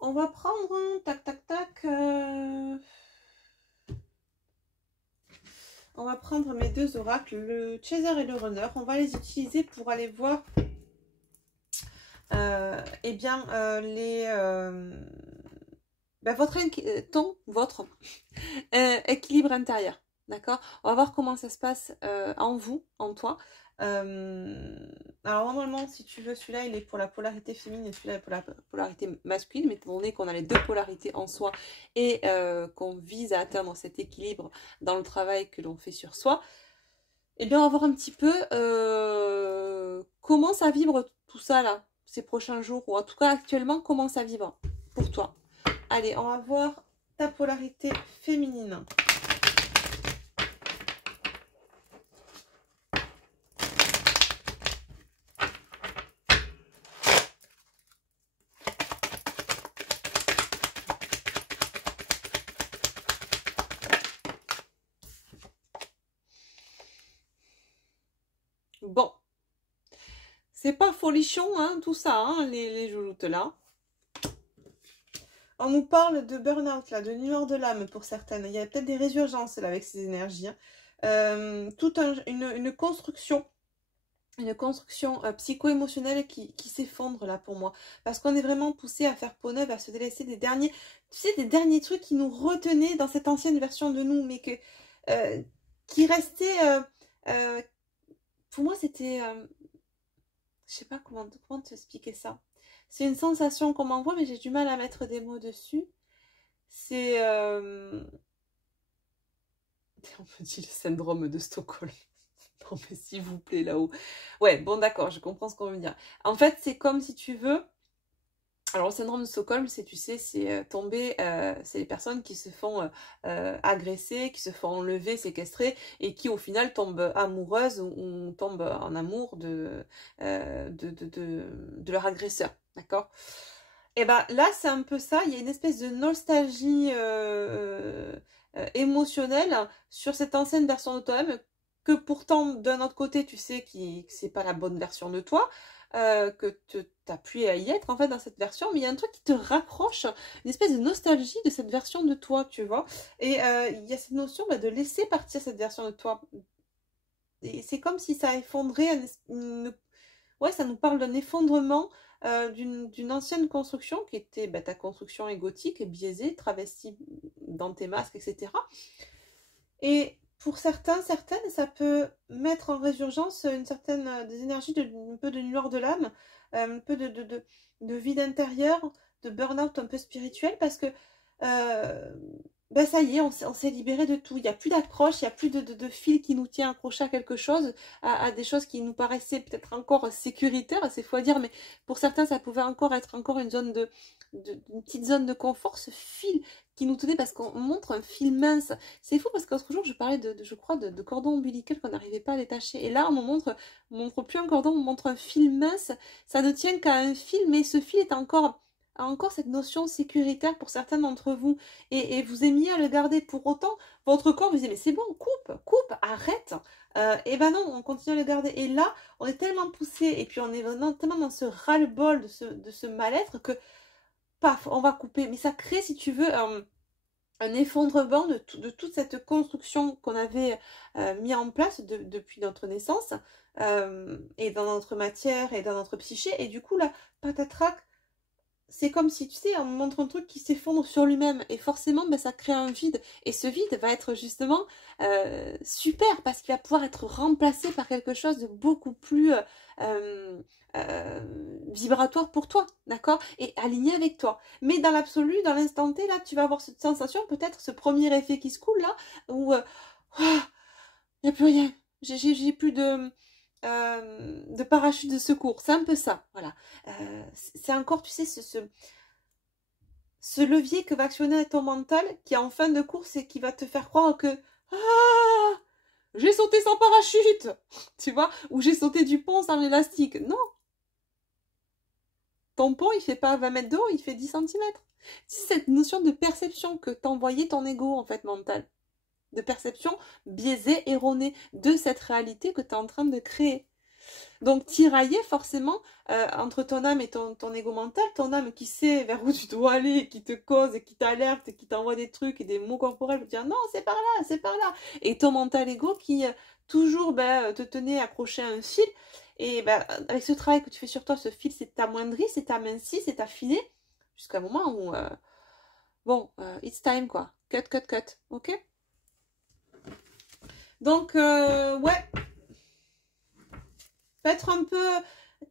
on va prendre un tac, tac, tac. On va prendre mes deux oracles, le Chaser et le Runner. On va les utiliser pour aller voir eh bien, votre équilibre intérieur. D'accord? On va voir comment ça se passe en vous, en toi. Alors normalement, si tu veux, celui-là, il est pour la polarité féminine et celui-là est pour la polarité masculine. Mais étant donné qu'on a les deux polarités en soi et qu'on vise à atteindre cet équilibre dans le travail que l'on fait sur soi, eh bien, on va voir un petit peu comment ça vibre tout ça là, ces prochains jours, ou en tout cas actuellement, comment ça vibre pour toi. Allez, on va voir ta polarité féminine. Bon, c'est pas folichon, hein, tout ça, hein, les joujoutes là. On nous parle de burn-out, là, de lueur de l'âme pour certaines. Il y a peut-être des résurgences là avec ces énergies. Hein. Toute une construction. Une construction psycho-émotionnelle qui s'effondre là pour moi. Parce qu'on est vraiment poussé à faire peau neuve, à se délaisser des derniers, tu sais, des derniers trucs qui nous retenaient dans cette ancienne version de nous, mais qui restaient, pour moi c'était, je sais pas comment te expliquer ça. C'est une sensation qu'on m'envoie, mais j'ai du mal à mettre des mots dessus. C'est, on me dit le syndrome de Stockholm. Non mais s'il vous plaît là-haut. Ouais, bon d'accord, je comprends ce qu'on veut dire. En fait, c'est comme si tu veux... Alors le syndrome de Stockholm, c'est, tu sais, c'est tomber... c'est les personnes qui se font agresser, qui se font enlever, séquestrer, et qui au final tombent amoureuses ou tombent en amour de leur agresseur. D'accord? Et ben là, c'est un peu ça. Il y a une espèce de nostalgie émotionnelle sur cette ancienne version de toi-même que pourtant, d'un autre côté, tu sais que c'est pas la bonne version de toi, que t'as pu y être en fait dans cette version, mais il y a un truc qui te raccroche, une espèce de nostalgie de cette version de toi, tu vois. Et il y a cette notion de laisser partir cette version de toi. Et c'est comme si ça effondrait, ouais, ça nous parle d'un effondrement d'une ancienne construction qui était ta construction égotique, biaisée, travestie dans tes masques, etc. Et pour certains, certaines, ça peut mettre en résurgence une certaine des énergies, un peu de lueur de l'âme, un peu de vide intérieur, de burn-out un peu spirituel, parce que ça y est, on s'est libéré de tout. Il n'y a plus d'accroche, il n'y a plus de fil qui nous tient accroché à quelque chose, à des choses qui nous paraissaient peut-être encore sécuritaires, c'est faux à dire, mais pour certains, ça pouvait encore être une zone d'une petite zone de confort, ce fil qui nous tenait, parce qu'on montre un fil mince. C'est fou parce qu'autre jour, je parlais je crois, de cordon ombilical qu'on n'arrivait pas à détacher. Et là, on montre plus un cordon, on montre un fil mince. Ça ne tient qu'à un fil, mais ce fil est a encore cette notion sécuritaire pour certains d'entre vous. Et vous aimiez à le garder. Pour autant, votre corps vous dit, mais c'est bon, coupe, arrête. Et ben non, on continue à le garder. Et là, on est tellement poussé, et puis on est vraiment tellement dans ce ras-le-bol de ce mal-être que, paf, on va couper. Mais ça crée, si tu veux, un effondrement de toute cette construction qu'on avait mis en place depuis notre naissance, et dans notre matière et dans notre psyché. Et du coup, là, patatrac, c'est comme si, tu sais, on montre un truc qui s'effondre sur lui-même. Et forcément, ben, ça crée un vide. Et ce vide va être justement super, parce qu'il va pouvoir être remplacé par quelque chose de beaucoup plus vibratoire pour toi, d'accord? Et aligné avec toi. Mais dans l'absolu, dans l'instant T, là, tu vas avoir cette sensation, peut-être ce premier effet qui se coule, là, où il n'y a plus rien. J'ai plus de parachute de secours. C'est un peu ça, voilà. C'est encore, tu sais, ce levier que va actionner ton mental, qui est en fin de course et qui va te faire croire que ah, j'ai sauté sans parachute, tu vois, ou j'ai sauté du pont sans élastique. Non. Ton pont, il fait pas 20 mètres de haut, il fait 10 centimètres. C'est cette notion de perception que t'envoyait ton ego, en fait, mental. De perception biaisée, erronée de cette réalité que tu es en train de créer. Donc, tirailler forcément entre ton âme et ton ego mental, ton âme qui sait vers où tu dois aller, qui te cause, et qui t'alerte, et qui t'envoie des trucs et des mots corporels pour te dire non, c'est par là, c'est par là. Et ton mental ego qui toujours te tenait accroché à un fil. Et avec ce travail que tu fais sur toi, ce fil c'est amoindri, c'est aminci, c'est affiné, jusqu'à un moment où, bon, it's time quoi. Cut, cut, cut. Ok? Donc, ouais, peut-être un peu,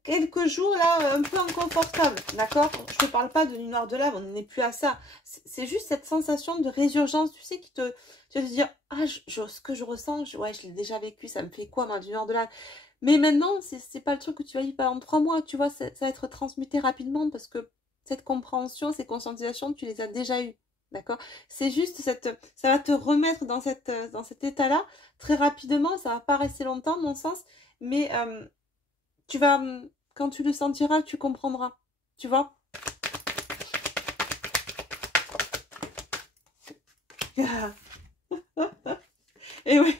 quelques jours là, un peu inconfortable, d'accord? Je te parle pas de nuit noire de lave, on n'est plus à ça. C'est juste cette sensation de résurgence, tu sais, tu vas te dire, ah, ce que je ressens, ouais, je l'ai déjà vécu, ça me fait quoi, ma nuit noire de lave? Mais maintenant, c'est pas le truc que tu vas vivre pendant 3 mois, tu vois, ça va être transmuté rapidement parce que cette compréhension, ces conscientisations, tu les as déjà eues. D'accord? C'est juste ça va te remettre dans cet état-là très rapidement, ça va pas rester longtemps, à mon sens, mais tu vas, quand tu le sentiras, tu comprendras. Tu vois? Et oui,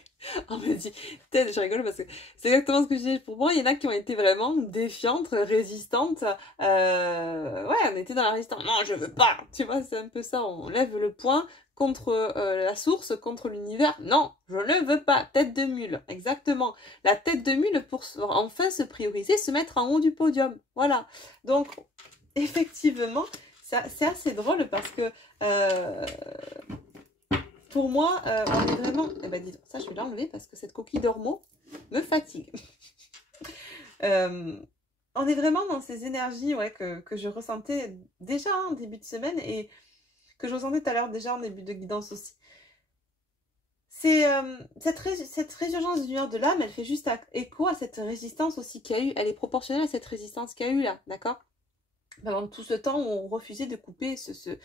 on me dit, peut-être, je rigole parce que c'est exactement ce que je dis pour moi. Il y en a qui ont été vraiment défiantes, résistantes. Ouais, on était dans la résistance. Non, je veux pas. Tu vois, c'est un peu ça. On lève le poing contre la source, contre l'univers. Non, je ne veux pas. Tête de mule. Exactement. La tête de mule pour enfin se prioriser, se mettre en haut du podium. Voilà. Donc, effectivement, c'est assez drôle parce que pour moi, on est vraiment... Eh ben dis donc, ça je vais l'enlever parce que cette coquille d'ormeau me fatigue. On est vraiment dans ces énergies ouais, que je ressentais déjà en début de semaine et que je ressentais tout à l'heure déjà en début de guidance aussi. C'est cette résurgence du de l'âme, elle fait juste écho à cette résistance aussi qu'il y a eu. Elle est proportionnelle à cette résistance qu'il y a eu là, d'accord? Pendant tout ce temps, on refusait de couper ce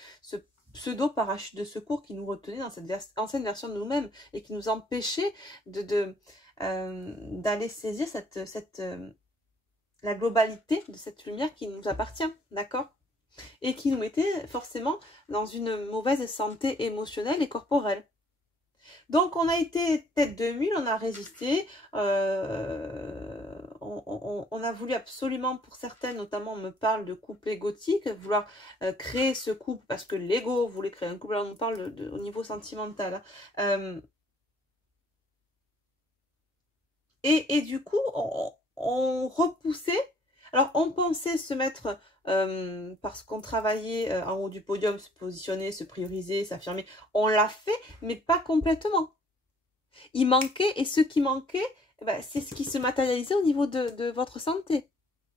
pseudo-parachute de secours qui nous retenait dans cette ancienne version de nous-mêmes et qui nous empêchait d'aller saisir la globalité de cette lumière qui nous appartient, d'accord? Et qui nous mettait forcément dans une mauvaise santé émotionnelle et corporelle. Donc on a été tête de mule, on a résisté, on a voulu absolument, pour certaines, notamment on me parle de couple égotique, vouloir créer ce couple, parce que l'ego voulait créer un couple, là on parle au niveau sentimental. Et du coup, on repoussait, alors on pensait se mettre, parce qu'on travaillait en haut du podium, se positionner, se prioriser, s'affirmer, on l'a fait, mais pas complètement. Il manquait, et ce qui manquait, c'est ce qui se matérialisait au niveau de votre santé.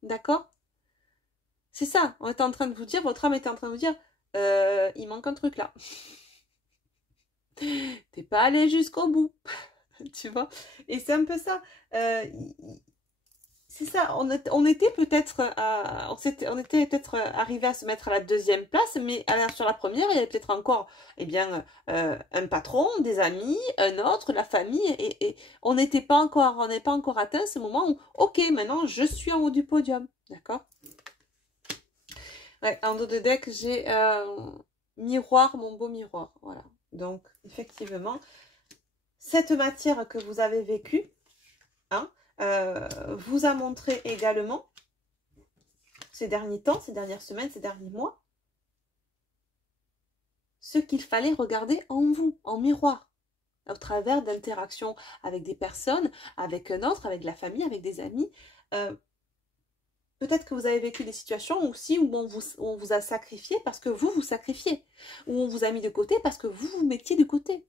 D'accord? C'est ça, on était en train de vous dire, votre âme était en train de vous dire, il manque un truc là. T'es pas allé jusqu'au bout. Tu vois? Et c'est un peu ça. c'est ça, on était peut-être on était peut-être arrivé à se mettre à la deuxième place, mais sur la première, il y avait peut-être encore eh bien, un patron, des amis, un autre, la famille, et on n'était pas encore, on n'est pas encore atteint ce moment où, ok, maintenant je suis en haut du podium, d'accord? Ouais, en dos de deck, j'ai miroir, mon beau miroir, voilà. Donc, effectivement, cette matière que vous avez vécue, hein, vous a montré également ces derniers temps, ces dernières semaines, ces derniers mois, ce qu'il fallait regarder en vous, en miroir, au travers d'interactions avec des personnes, avec un autre, avec la famille, avec des amis. Peut-être que vous avez vécu des situations aussi où on vous a sacrifié parce que vous vous sacrifiez, où on vous a mis de côté parce que vous vous mettiez de côté,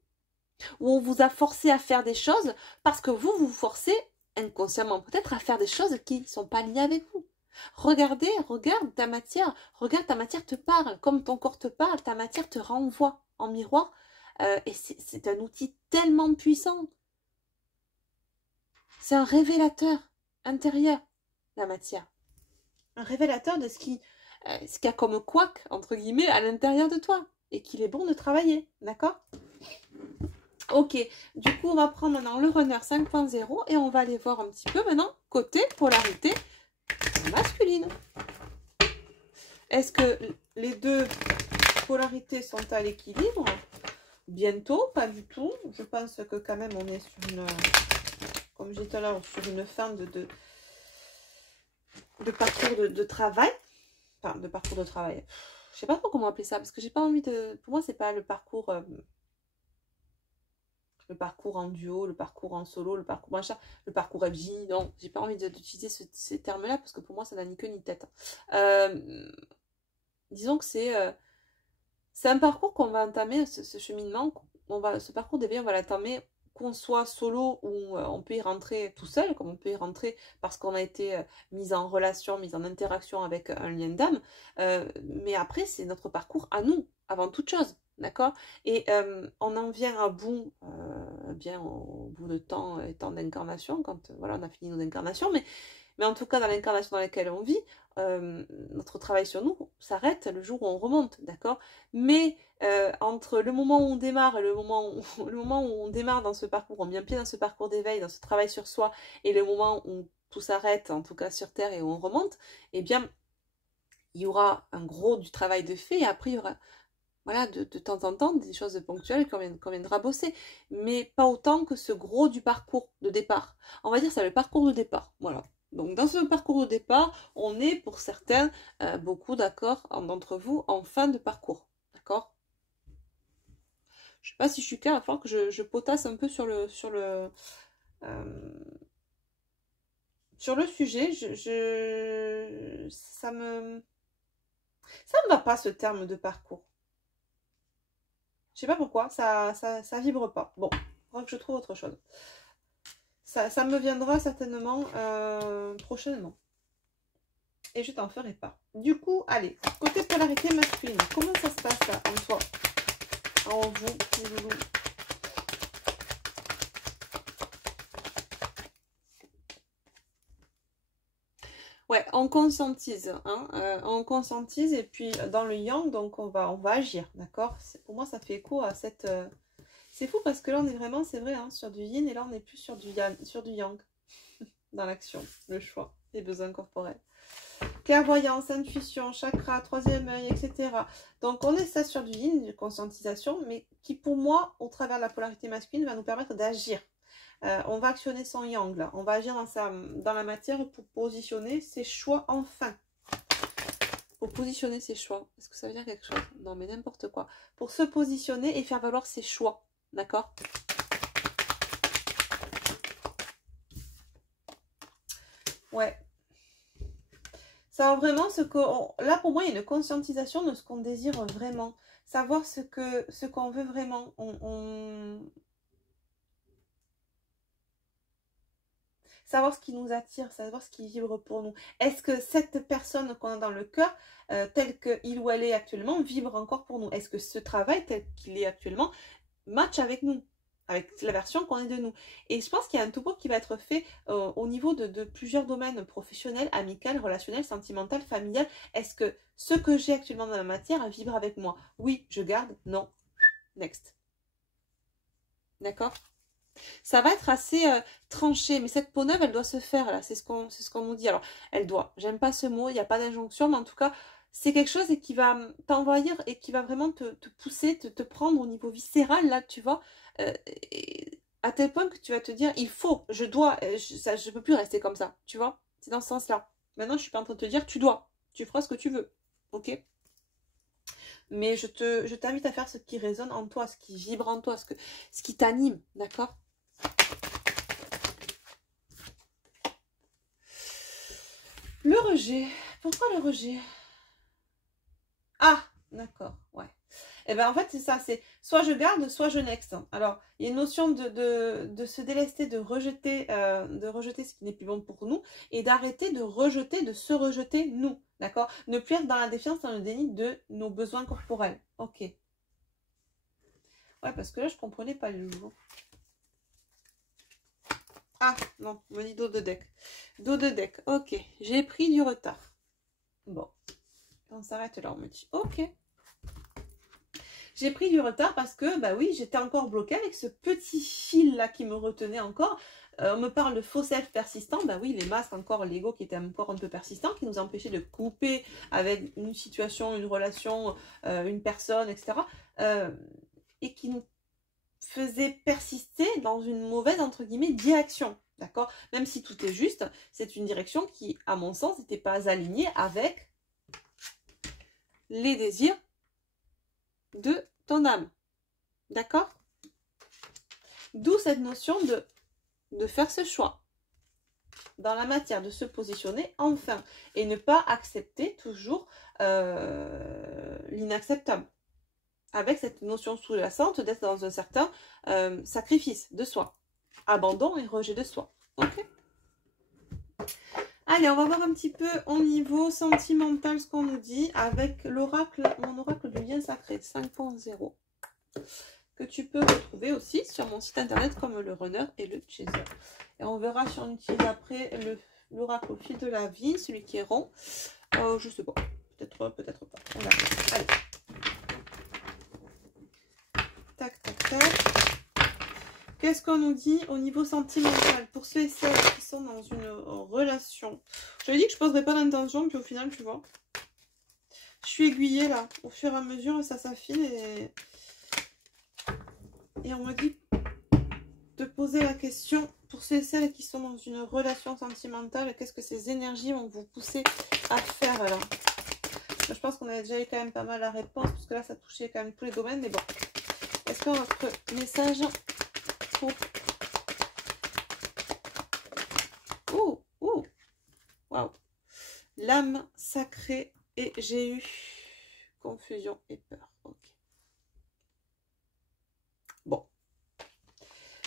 où on vous a forcé à faire des choses parce que vous vous forcez inconsciemment peut-être à faire des choses qui ne sont pas liées avec vous. Regarde ta matière te parle, comme ton corps te parle, ta matière te renvoie en miroir, et c'est un outil tellement puissant. C'est un révélateur intérieur, la matière. Un révélateur de ce qu'il y a comme couac, entre guillemets, à l'intérieur de toi, et qu'il est bon de travailler, d'accord ? Ok, du coup, on va prendre maintenant le runner 5.0 et on va aller voir un petit peu maintenant côté polarité masculine. Est-ce que les deux polarités sont à l'équilibre? Bientôt, pas du tout. Je pense que quand même on est sur une, comme je disais tout à l'heure, sur une fin de parcours de travail. Enfin, de parcours de travail. Je sais pas trop comment appeler ça, parce que j'ai pas envie de... Pour moi, c'est pas le parcours en duo, le parcours en solo, le parcours machin, le parcours FJ. Non, j'ai pas envie d'utiliser ces termes-là, parce que pour moi, ça n'a ni queue ni tête. Disons que c'est un parcours qu'on va entamer, ce cheminement, ce parcours d'éveil, on va l'entamer qu'on soit solo ou on peut y rentrer tout seul, comme on peut y rentrer parce qu'on a été mis en relation, mis en interaction avec un lien d'âme. Mais après, c'est notre parcours à nous, avant toute chose, d'accord? Et on en vient à bout, bien au bout de temps et temps d'incarnation, quand voilà, on a fini nos incarnations, mais en tout cas, dans l'incarnation dans laquelle on vit, notre travail sur nous s'arrête le jour où on remonte, d'accord? Mais entre le moment où on démarre et le moment où on démarre dans ce parcours, on met un pied dans ce parcours d'éveil, dans ce travail sur soi, et le moment où tout s'arrête, en tout cas sur Terre, et où on remonte, eh bien, il y aura un gros du travail de fait, et après, il y aura... Voilà, de temps en temps, des choses ponctuelles qu'on viendra bosser. Mais pas autant que ce gros du parcours de départ. On va dire que c'est le parcours de départ. Voilà. Donc dans ce parcours de départ, on est pour certains, beaucoup d'accord d'entre vous, en fin de parcours. D'accord? Je sais pas si je suis claire, il va falloir que je potasse un peu sur le sujet. Ça me va pas ce terme de parcours. Je sais pas pourquoi, ça vibre pas. Bon, il faudra que je trouve autre chose. Ça me viendra certainement prochainement. Et je t'en ferai pas. Du coup, allez, côté polarité masculine, comment ça se passe là, en toi? En vous, loulou. Ouais, on conscientise, hein, on conscientise et puis dans le yang, donc on va agir, d'accord? Pour moi, ça fait écho à cette... C'est fou parce que là, on est vraiment, c'est vrai, hein, sur du yin et là, on est plus sur du yang, dans l'action, le choix, les besoins corporels. Clairvoyance, intuition, chakra, troisième œil, etc. Donc, on est ça sur du yin, de conscientisation, mais qui, pour moi, au travers de la polarité masculine, va nous permettre d'agir. On va actionner son yang, là. On va agir dans la matière pour positionner ses choix enfin. Pour positionner ses choix. Est-ce que ça veut dire quelque chose? Non, mais n'importe quoi. Pour se positionner et faire valoir ses choix. D'accord? Ouais. Ça va vraiment ce que... Là, pour moi, il y a une conscientisation de ce qu'on désire vraiment. Savoir ce qu'on veut vraiment. Savoir ce qui nous attire, savoir ce qui vibre pour nous. Est-ce que cette personne qu'on a dans le cœur, telle qu'il ou elle est actuellement, vibre encore pour nous? Est-ce que ce travail, tel qu'il est actuellement, match avec nous? avec la version qu'on est de nous. Et je pense qu'il y a un topo qui va être fait au niveau de plusieurs domaines professionnels, amical, relationnel, sentimental, familial. Est-ce que ce que j'ai actuellement dans la matière vibre avec moi? Oui, je garde. Non. Next. D'accord? Ça va être assez tranché, mais cette peau neuve, elle doit se faire, là, c'est ce qu'on nous dit. Alors, elle doit, j'aime pas ce mot, il n'y a pas d'injonction, mais en tout cas, c'est quelque chose qui va t'envahir et qui va vraiment te pousser, te prendre au niveau viscéral, là, tu vois, à tel point que tu vas te dire, il faut, je dois, je peux plus rester comme ça, tu vois, c'est dans ce sens-là. Maintenant, je suis pas en train de te dire, tu dois, tu feras ce que tu veux, ok? Mais je t'invite à faire ce qui résonne en toi, ce qui vibre en toi, ce qui t'anime, d'accord? Le rejet. Pourquoi le rejet? Ah, d'accord, ouais. Et bien en fait, c'est ça, c'est soit je garde, soit je next. Alors, il y a une notion de se délester, de rejeter ce qui n'est plus bon pour nous, et d'arrêter de rejeter, de se rejeter nous, d'accord? Ne plus être dans la défiance, dans le déni de nos besoins corporels. Ok. Ouais, parce que là, je comprenais pas le nouveau. Ah, non, on me dit dos de deck. Dos de deck, ok. J'ai pris du retard. Bon, on s'arrête là, on me dit. Ok. J'ai pris du retard parce que, bah oui, j'étais encore bloquée avec ce petit fil-là qui me retenait encore. On me parle de faux self persistant. Bah oui, les masques, encore l'ego qui était encore un peu persistant, qui nous empêchait de couper avec une situation, une relation, une personne, etc. Et qui nous faisait persister dans une mauvaise, entre guillemets, direction. D'accord? Même si tout est juste, c'est une direction qui, à mon sens, n'était pas alignée avec les désirs de ton âme. D'accord? D'où cette notion de faire ce choix dans la matière, de se positionner enfin et ne pas accepter toujours l'inacceptable. Avec cette notion sous-jacente d'être dans un certain sacrifice de soi. Abandon et rejet de soi. Ok? Allez, on va voir un petit peu au niveau sentimental ce qu'on nous dit avec l'oracle, mon oracle du lien sacré 5.0 que tu peux retrouver aussi sur mon site internet comme le runner et le chaser. Et on verra si on utilise après l'oracle au fil de la vie, celui qui est rond. Je sais pas, peut-être pas. On verra. Allez. Tac, tac, tac. Qu'est-ce qu'on nous dit au niveau sentimental pour ceux et celles qui sont dans une relation? Je dit que je poserais pas d'intention, puis au final, tu vois, je suis aiguillée là. Au fur et à mesure, ça s'affine et on me dit de poser la question pour ceux et celles qui sont dans une relation sentimentale. Qu'est-ce que ces énergies vont vous pousser à faire là? Je pense qu'on avait déjà eu quand même pas mal la réponse, parce que là, ça touchait quand même tous les domaines. Mais bon, est-ce que notre message... Oh, oh, waouh. L'âme sacrée et j'ai eu confusion et peur. Ok. Bon.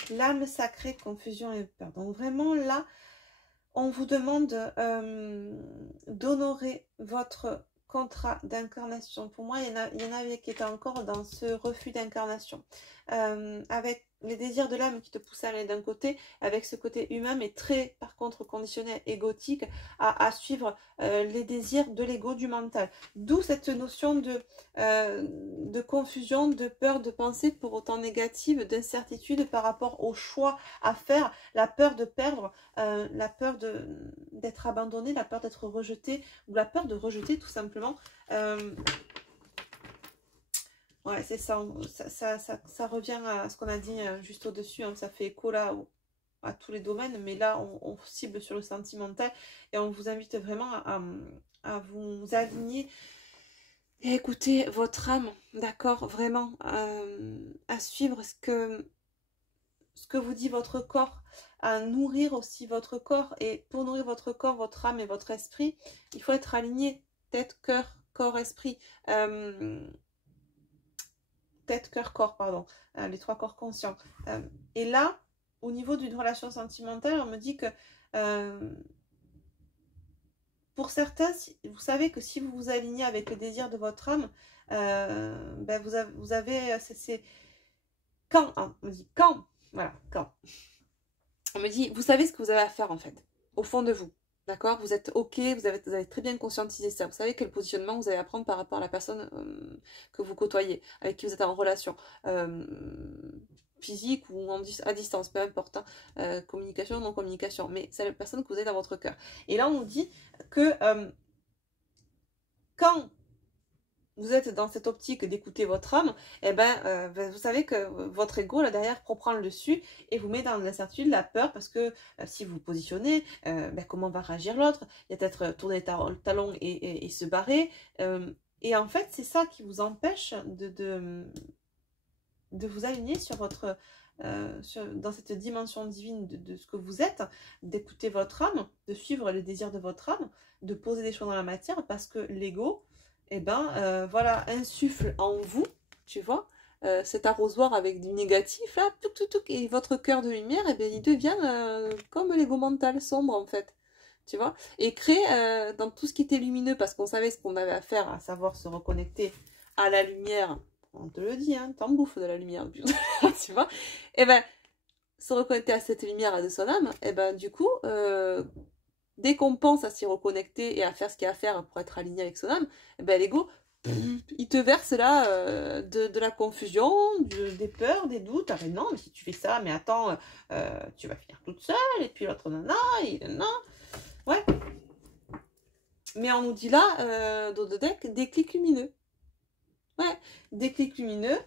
L'âme sacrée, confusion et peur. Donc vraiment là, on vous demande d'honorer votre contrat d'incarnation. Pour moi, il y en avait qui étaient encore dans ce refus d'incarnation. Avec les désirs de l'âme qui te poussent à aller d'un côté, avec ce côté humain, mais très, par contre, conditionné, égotique, à suivre les désirs de l'ego, du mental. D'où cette notion de confusion, de peur, de pensée pour autant négative, d'incertitude par rapport au choix à faire, la peur de perdre, la peur d'être abandonné, la peur d'être rejeté, ou la peur de rejeter tout simplement. Ouais, c'est ça, ça revient à ce qu'on a dit juste au-dessus, hein, ça fait écho là à tous les domaines, mais là on cible sur le sentimental et on vous invite vraiment à vous aligner et écouter votre âme, d'accord, vraiment, à suivre ce que vous dit votre corps, à nourrir aussi votre corps. Et pour nourrir votre corps, votre âme et votre esprit, il faut être aligné tête, cœur, corps, esprit. Tête, cœur, corps, pardon. Les trois corps conscients. Et là, au niveau d'une relation sentimentale, on me dit que pour certains, vous savez que si vous vous alignez avec le désir de votre âme, ben vous avez c'est quand, hein, on dit quand Voilà, quand. On me dit, vous savez ce que vous avez à faire en fait, au fond de vous. D'accord? Vous êtes OK, vous avez très bien conscientisé ça. Vous savez quel positionnement vous allez apprendre par rapport à la personne que vous côtoyez, avec qui vous êtes en relation. Physique ou à distance, peu importe. Hein. Communication, non communication. Mais c'est la personne que vous avez dans votre cœur. Et là, on nous dit que quand vous êtes dans cette optique d'écouter votre âme, eh ben, vous savez que votre ego, là derrière, prend le dessus et vous met dans l'incertitude, la peur, parce que si vous vous positionnez, ben, comment va réagir l'autre? Il y a peut-être tourner le talon et se barrer. Et en fait, c'est ça qui vous empêche de vous aligner sur votre... dans cette dimension divine de ce que vous êtes, d'écouter votre âme, de suivre les désirs de votre âme, de poser des choses dans la matière, parce que l'ego, eh ben, voilà, insuffle en vous, tu vois, cet arrosoir avec du négatif, là, et votre cœur de lumière, eh bien, il devient comme l'ego mental sombre, en fait, tu vois, et crée dans tout ce qui était lumineux, parce qu'on savait ce qu'on avait à faire, à savoir se reconnecter à la lumière, on te le dit, hein, t'en bouffes de la lumière, tu vois, et ben, se reconnecter à cette lumière de son âme, et ben, du coup, dès qu'on pense à s'y reconnecter et à faire ce qu'il y a à faire pour être aligné avec son âme, eh ben, l'ego, il te verse là de la confusion, des peurs, des doutes. Ah ben non, mais si tu fais ça, mais attends, tu vas finir toute seule, et puis l'autre nana, et nana. Ouais. Mais on nous dit là, dans le deck, déclic lumineux. Ouais, déclic lumineux.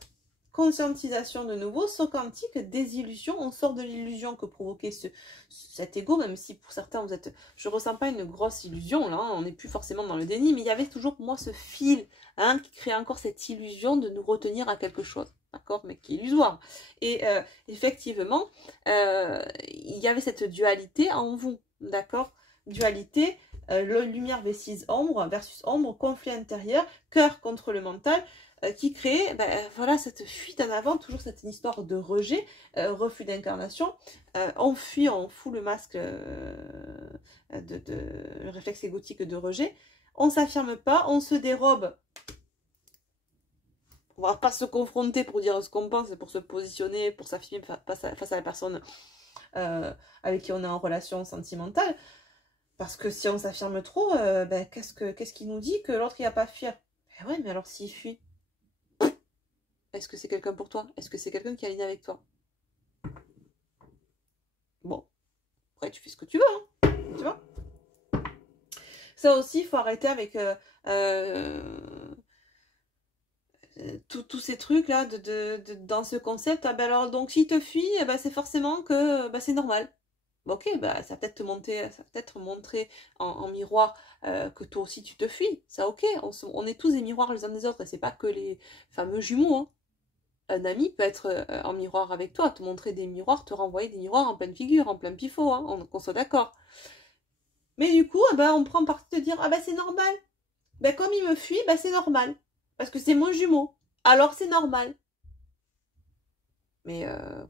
Conscientisation de nouveau, saut quantique, désillusion, on sort de l'illusion que provoquait cet ego, même si pour certains vous êtes, je ressens pas une grosse illusion là, hein, on n'est plus forcément dans le déni, mais il y avait toujours pour moi ce fil hein, qui crée encore cette illusion de nous retenir à quelque chose, d'accord, mais qui est illusoire. Et effectivement, il y avait cette dualité en vous, d'accord, dualité, lumière versus ombre, conflit intérieur, cœur contre le mental, qui crée voilà, cette fuite en avant, toujours cette histoire de rejet, refus d'incarnation. On fuit, on fout le masque, le réflexe égotique de rejet. On ne s'affirme pas, on se dérobe. On ne va pas se confronter pour dire ce qu'on pense, pour se positionner, pour s'affirmer face à la personne avec qui on est en relation sentimentale. Parce que si on s'affirme trop, qu'est-ce qui nous dit que l'autre il n'a pas à fuir? Eh ouais, mais alors s'il fuit, est-ce que c'est quelqu'un pour toi? Est-ce que c'est quelqu'un qui est aligné avec toi? Bon, après tu fais ce que tu veux, hein, tu vois. Ça aussi, il faut arrêter avec tous ces trucs là dans ce concept. Ah ben alors donc s'il te fuit, eh ben, c'est forcément que c'est normal. Ok, bah, ça va peut-être montrer en miroir que toi aussi tu te fuis. Ça ok, on est tous des miroirs les uns des autres et c'est pas que les fameux jumeaux, hein. Un ami peut être en miroir avec toi, te montrer des miroirs, te renvoyer des miroirs en pleine figure, en plein pifot, hein, qu'on soit d'accord. Mais du coup, on prend parti de dire, ah ben c'est normal. Ben comme il me fuit, c'est normal. Parce que c'est mon jumeau. Alors c'est normal. Mais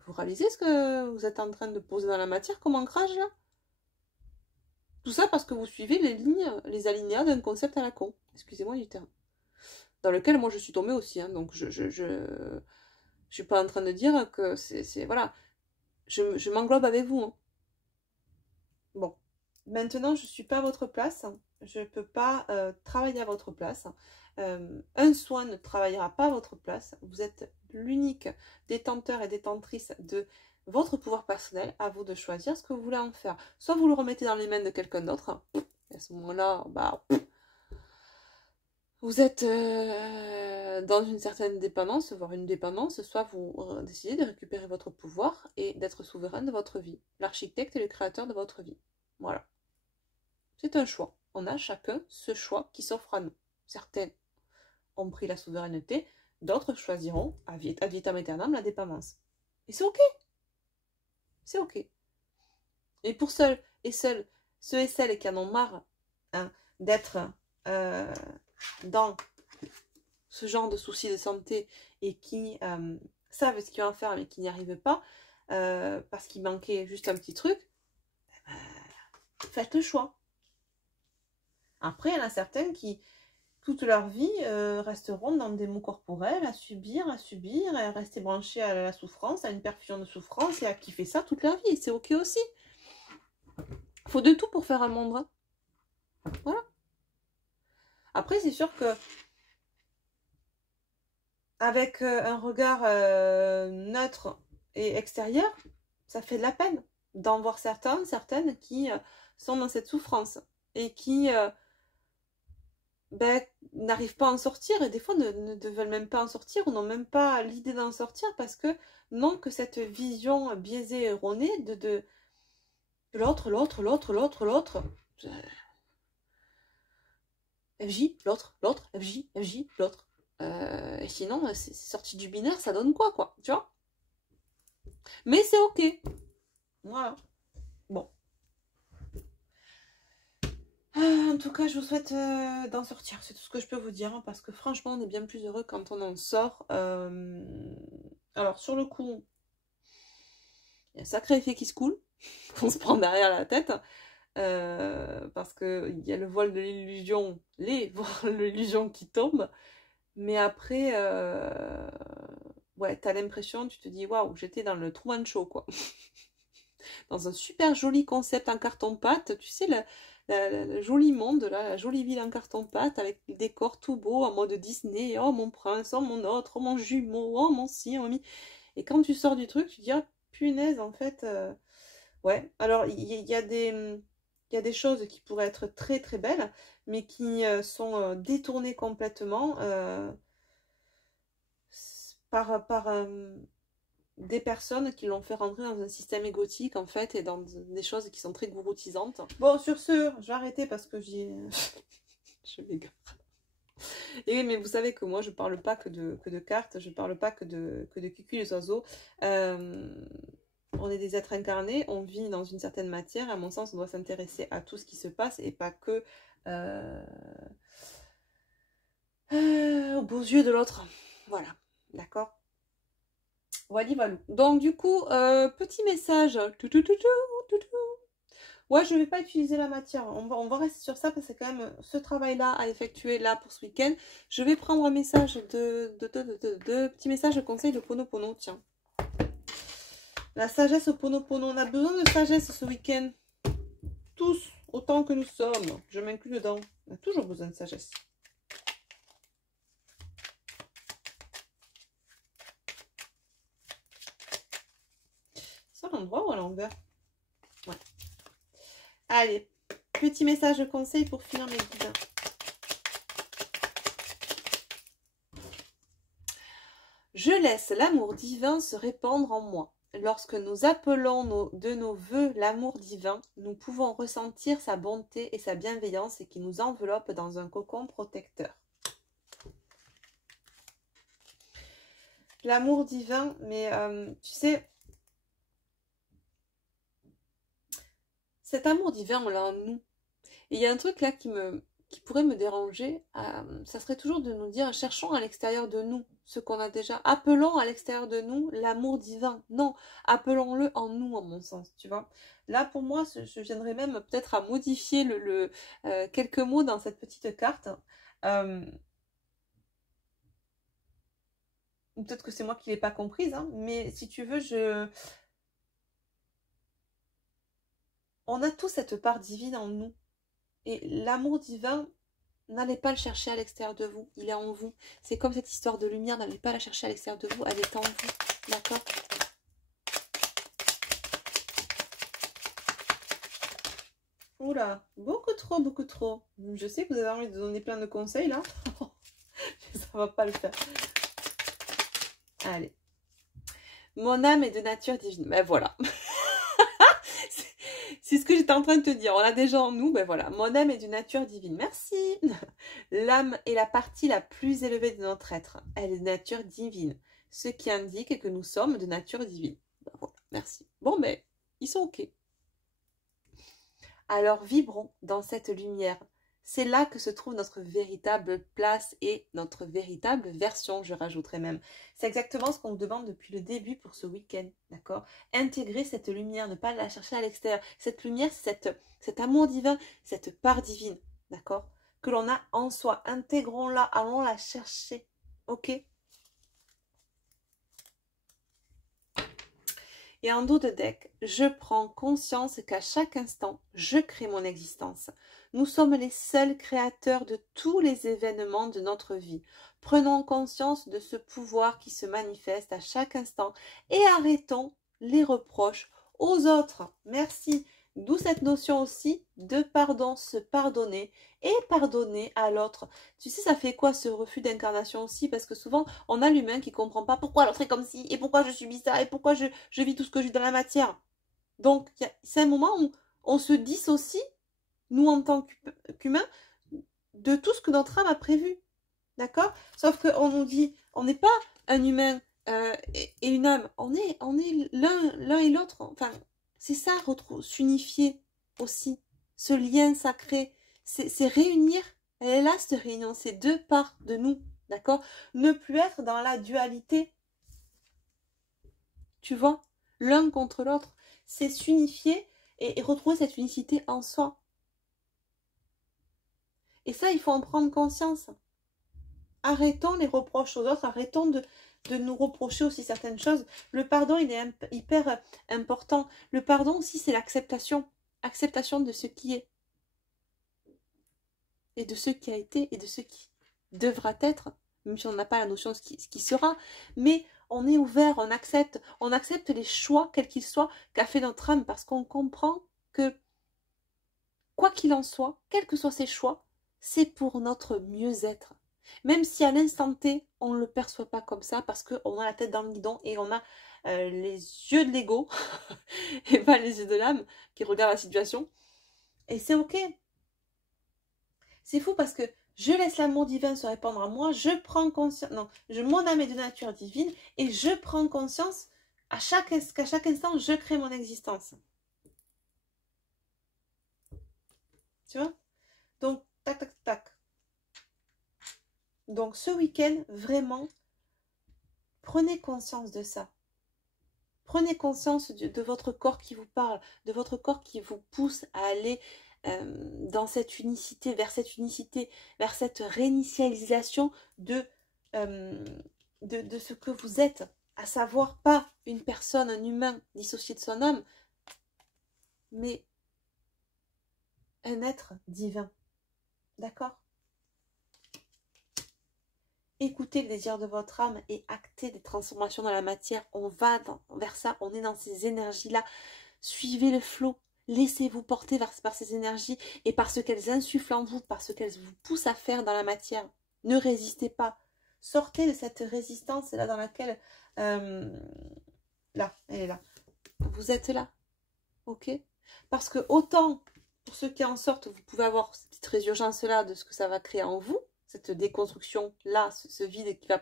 vous réalisez ce que vous êtes en train de poser dans la matière comme ancrage là? Tout ça parce que vous suivez les alinéas d'un concept à la con. Excusez-moi du terme. Dans lequel moi je suis tombée aussi. Hein, donc je suis pas en train de dire que c'est voilà. Je m'englobe avec vous. Hein. Bon. Maintenant, je ne suis pas à votre place. Je ne peux pas travailler à votre place. Un soin ne travaillera pas à votre place. Vous êtes l'unique détenteur et détentrice de votre pouvoir personnel. À vous de choisir ce que vous voulez en faire. Soit vous le remettez dans les mains de quelqu'un d'autre. À ce moment-là, vous êtes dans une certaine dépendance, voire une dépendance. Soit vous décidez de récupérer votre pouvoir et d'être souverain de votre vie. L'architecte et le créateur de votre vie. Voilà. C'est un choix. On a chacun ce choix qui s'offre à nous. Certaines ont pris la souveraineté, d'autres choisiront ad vitam aeternam la dépendance. Et c'est ok. C'est ok. Et pour ceux et celles qui en ont marre hein, d'être dans ce genre de soucis de santé et qui savent ce qu'ils vont faire mais qui n'y arrivent pas parce qu'il manquait juste un petit truc, faites le choix. Après, il y en a certaines qui, toute leur vie, resteront dans des maux corporels, à subir, à rester branchés à la souffrance, à une perfusion de souffrance, et à kiffer ça toute leur vie. Et c'est ok aussi. Faut de tout pour faire un monde. Hein. Voilà. Après, c'est sûr que avec un regard neutre et extérieur, ça fait de la peine d'en voir certaines qui sont dans cette souffrance et qui n'arrivent pas à en sortir et des fois ne veulent même pas en sortir ou n'ont même pas l'idée d'en sortir parce que n'ont que cette vision biaisée, erronée de l'autre. FJ, l'autre, FJ, l'autre. Et sinon, c'est sorti du binaire, ça donne quoi, tu vois? Mais c'est ok. Voilà. Bon. En tout cas, je vous souhaite d'en sortir. C'est tout ce que je peux vous dire. Hein, parce que franchement, on est bien plus heureux quand on en sort. Alors, sur le coup, il y a un sacré effet qui se coule. On se prend derrière la tête. Parce qu'il y a le voile de l'illusion, les voiles de l'illusion qui tombent. Mais après, ouais, t'as l'impression, tu te dis, waouh, j'étais dans le Truman Show, quoi. Dans un super joli concept en carton-pâte, tu sais, le joli monde, là, la jolie ville en carton-pâte, avec des décors tout beaux, en mode Disney, oh mon prince, oh mon autre, oh mon jumeau, oh mon ci, oh mi. Et quand tu sors du truc, tu te dis, ah, punaise, en fait, ouais. Alors, il y a des choses qui pourraient être très très belles, mais qui sont détournées complètement par des personnes qui l'ont fait rentrer dans un système égotique en fait et dans des choses qui sont très gouroutisantes. Bon, sur ce, je vais arrêter parce que j'ai... je m'égare. Et oui, mais vous savez que moi, je parle pas que de cartes, je parle pas que de cucu les oiseaux. On est des êtres incarnés, on vit dans une certaine matière. À mon sens, on doit s'intéresser à tout ce qui se passe et pas que aux beaux yeux de l'autre. Voilà, d'accord. Voilà. Donc du coup, petit message. Ouais, je ne vais pas utiliser la matière. On va rester sur ça parce que c'est quand même ce travail-là à effectuer là pour ce week-end. Je vais prendre un message de petit message de conseil de Ponopono. Tiens. La sagesse au Ponopono. On a besoin de sagesse ce week-end. Tous, autant que nous sommes. Je m'inclus dedans. On a toujours besoin de sagesse. C'est à l'endroit ou à l'envers? Ouais. Allez, petit message de conseil pour finir mes guides. Je laisse l'amour divin se répandre en moi. Lorsque nous appelons de nos voeux l'amour divin, nous pouvons ressentir sa bonté et sa bienveillance et qui nous enveloppe dans un cocon protecteur. L'amour divin, mais tu sais, cet amour divin, on l'a en nous. Et il y a un truc là qui pourrait me déranger, ça serait toujours de nous dire, cherchons à l'extérieur de nous ce qu'on a déjà. Appelons à l'extérieur de nous l'amour divin. Non, appelons-le en nous, en mon sens, tu vois. Là, pour moi, je viendrais même peut-être à modifier quelques mots dans cette petite carte. Peut-être que c'est moi qui ne l'ai pas comprise, hein, mais si tu veux, on a tous cette part divine en nous. Et l'amour divin, n'allez pas le chercher à l'extérieur de vous, il est en vous. C'est comme cette histoire de lumière, n'allez pas la chercher à l'extérieur de vous, elle est en vous, d'accord? Oula, beaucoup trop. Je sais que vous avez envie de donner plein de conseils là, ça va pas le faire. Allez. Mon âme est de nature divine, ben voilà. C'est ce que j'étais en train de te dire. On l'a déjà en nous. Ben voilà. Mon âme est d'une nature divine. Merci. L'âme est la partie la plus élevée de notre être. Elle est de nature divine. Ce qui indique que nous sommes de nature divine. Ben voilà. Merci. Bon, ben, ils sont OK. Alors vibrons dans cette lumière. C'est là que se trouve notre véritable place et notre véritable version, je rajouterais même. C'est exactement ce qu'on vous demande depuis le début pour ce week-end, d'accord? Intégrer cette lumière, ne pas la chercher à l'extérieur. Cette lumière, c'est cet amour divin, cette part divine, d'accord? que l'on a en soi. Intégrons-la, allons la chercher. Ok? Et en dos de deck, je prends conscience qu'à chaque instant, je crée mon existence. Nous sommes les seuls créateurs de tous les événements de notre vie. Prenons conscience de ce pouvoir qui se manifeste à chaque instant et arrêtons les reproches aux autres. Merci. D'où cette notion aussi de pardon, se pardonner et pardonner à l'autre. Tu sais, ça fait quoi ce refus d'incarnation aussi? Parce que souvent, on a l'humain qui ne comprend pas pourquoi l'autre est comme ci, et pourquoi je subis ça, et pourquoi je vis tout ce que je vis dans la matière. Donc, c'est un moment où on se dissocie, nous en tant qu'humains, de tout ce que notre âme a prévu. D'accord? Sauf qu'on nous dit, on n'est pas un humain et une âme, on est l'un et l'autre. Enfin, c'est ça, s'unifier aussi. Ce lien sacré, c'est réunir. Elle est là, cette réunion, c'est deux parts de nous. D'accord? Ne plus être dans la dualité. Tu vois? L'un contre l'autre. C'est s'unifier et retrouver cette unicité en soi. Et ça, il faut en prendre conscience. Arrêtons les reproches aux autres, arrêtons de nous reprocher aussi certaines choses. Le pardon, il est hyper important. Le pardon aussi, c'est l'acceptation. Acceptation de ce qui est. Et de ce qui a été et de ce qui devra être. Même si on n'a pas la notion de ce qui sera. Mais on est ouvert, on accepte les choix, quels qu'ils soient, qu'a fait notre âme. Parce qu'on comprend que, quoi qu'il en soit, quels que soient ses choix, c'est pour notre mieux-être. Même si à l'instant T, on ne le perçoit pas comme ça parce qu'on a la tête dans le guidon et on a les yeux de l'ego et pas les yeux de l'âme qui regardent la situation. Et c'est ok. C'est fou parce que je laisse l'amour divin se répandre en moi, je prends conscience, non, mon âme est de nature divine et je prends conscience qu'à chaque instant, je crée mon existence. Tu vois? Donc, tac, tac, tac. Donc ce week-end, vraiment, prenez conscience de ça. Prenez conscience de votre corps qui vous parle, de votre corps qui vous pousse à aller dans cette unicité, vers cette réinitialisation de ce que vous êtes, à savoir pas une personne, un humain dissocié de son âme, mais un être divin. D'accord ? Écoutez le désir de votre âme et actez des transformations dans la matière. On va vers ça, on est dans ces énergies-là. Suivez le flot, laissez-vous porter par ces énergies et par ce qu'elles insufflent en vous, par ce qu'elles vous poussent à faire dans la matière. Ne résistez pas. Sortez de cette résistance là dans laquelle... là, elle est là. Vous êtes là. Ok? Parce que autant, pour ceux qui en sortent, vous pouvez avoir cette petite résurgence-là de ce que ça va créer en vous, cette déconstruction-là, ce vide qui va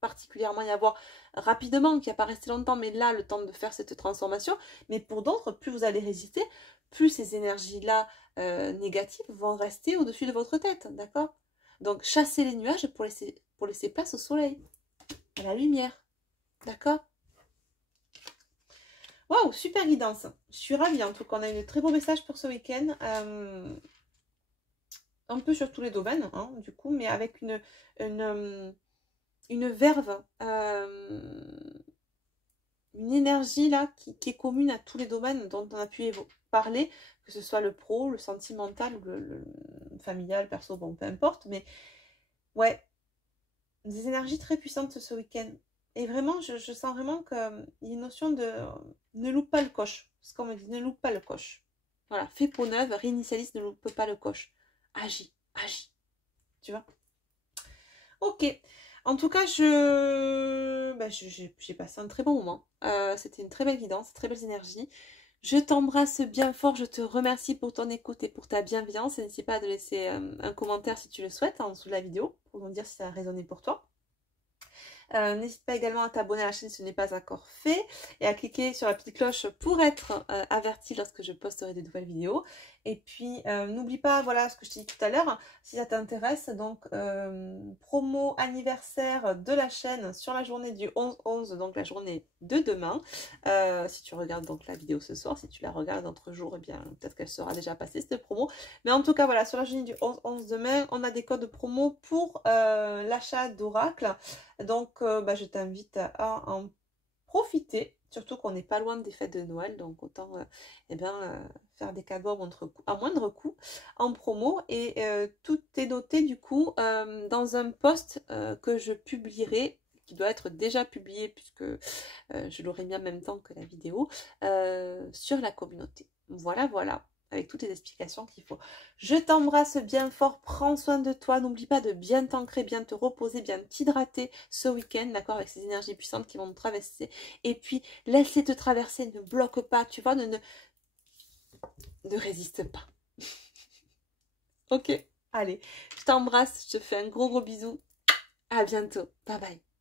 particulièrement y avoir rapidement, qui va pas rester longtemps, mais là, le temps de faire cette transformation. Mais pour d'autres, plus vous allez résister, plus ces énergies-là négatives vont rester au-dessus de votre tête, d'accord? Donc, chassez les nuages pour laisser place au soleil, à la lumière, d'accord? Waouh, super guidance. Je suis ravie, en tout cas, on a eu de très beaux messages pour ce week-end. Un peu sur tous les domaines, hein, du coup, mais avec une verve, une énergie là qui est commune à tous les domaines dont on a pu parler, que ce soit le pro, le sentimental, le familial, perso, bon, peu importe, mais ouais, des énergies très puissantes ce week-end. Et vraiment, je sens vraiment qu'il y a une notion de ne loupe pas le coche. C'est comme on me dit, ne loupe pas le coche. Voilà, fais peau neuve, réinitialise, ne loupe pas le coche. Agis. Tu vois? Ok. En tout cas, j'ai passé un très bon moment. C'était une très belle guidance, très belles énergies. Je t'embrasse bien fort. Je te remercie pour ton écoute et pour ta bienveillance. N'hésite pas à laisser un commentaire si tu le souhaites en dessous de la vidéo pour nous dire si ça a résonné pour toi. N'hésite pas également à t'abonner à la chaîne si ce n'est pas encore fait et à cliquer sur la petite cloche pour être averti lorsque je posterai de nouvelles vidéos. Et puis, n'oublie pas, voilà ce que je t'ai dit tout à l'heure, si ça t'intéresse, donc promo anniversaire de la chaîne sur la journée du 11-11, donc la journée de demain. Si tu regardes donc la vidéo ce soir, si tu la regardes entre jours, eh bien peut-être qu'elle sera déjà passée cette promo. Mais en tout cas, voilà, sur la journée du 11-11 demain, on a des codes promo pour l'achat d'Oracle. Donc, je t'invite à en profiter, surtout qu'on n'est pas loin des fêtes de Noël, donc autant faire des cadeaux à moindre coût en promo. Et tout est noté du coup dans un post que je publierai, qui doit être déjà publié puisque je l'aurai mis en même temps que la vidéo, sur la communauté. Voilà, voilà, avec toutes les explications qu'il faut. Je t'embrasse bien fort, prends soin de toi, n'oublie pas de bien t'ancrer, bien te reposer, bien t'hydrater ce week-end, d'accord, avec ces énergies puissantes qui vont te traverser. Et puis, laisse-les te traverser, ne bloque pas, tu vois, ne résiste pas. Ok, allez, je t'embrasse, je te fais un gros bisou. À bientôt, bye bye.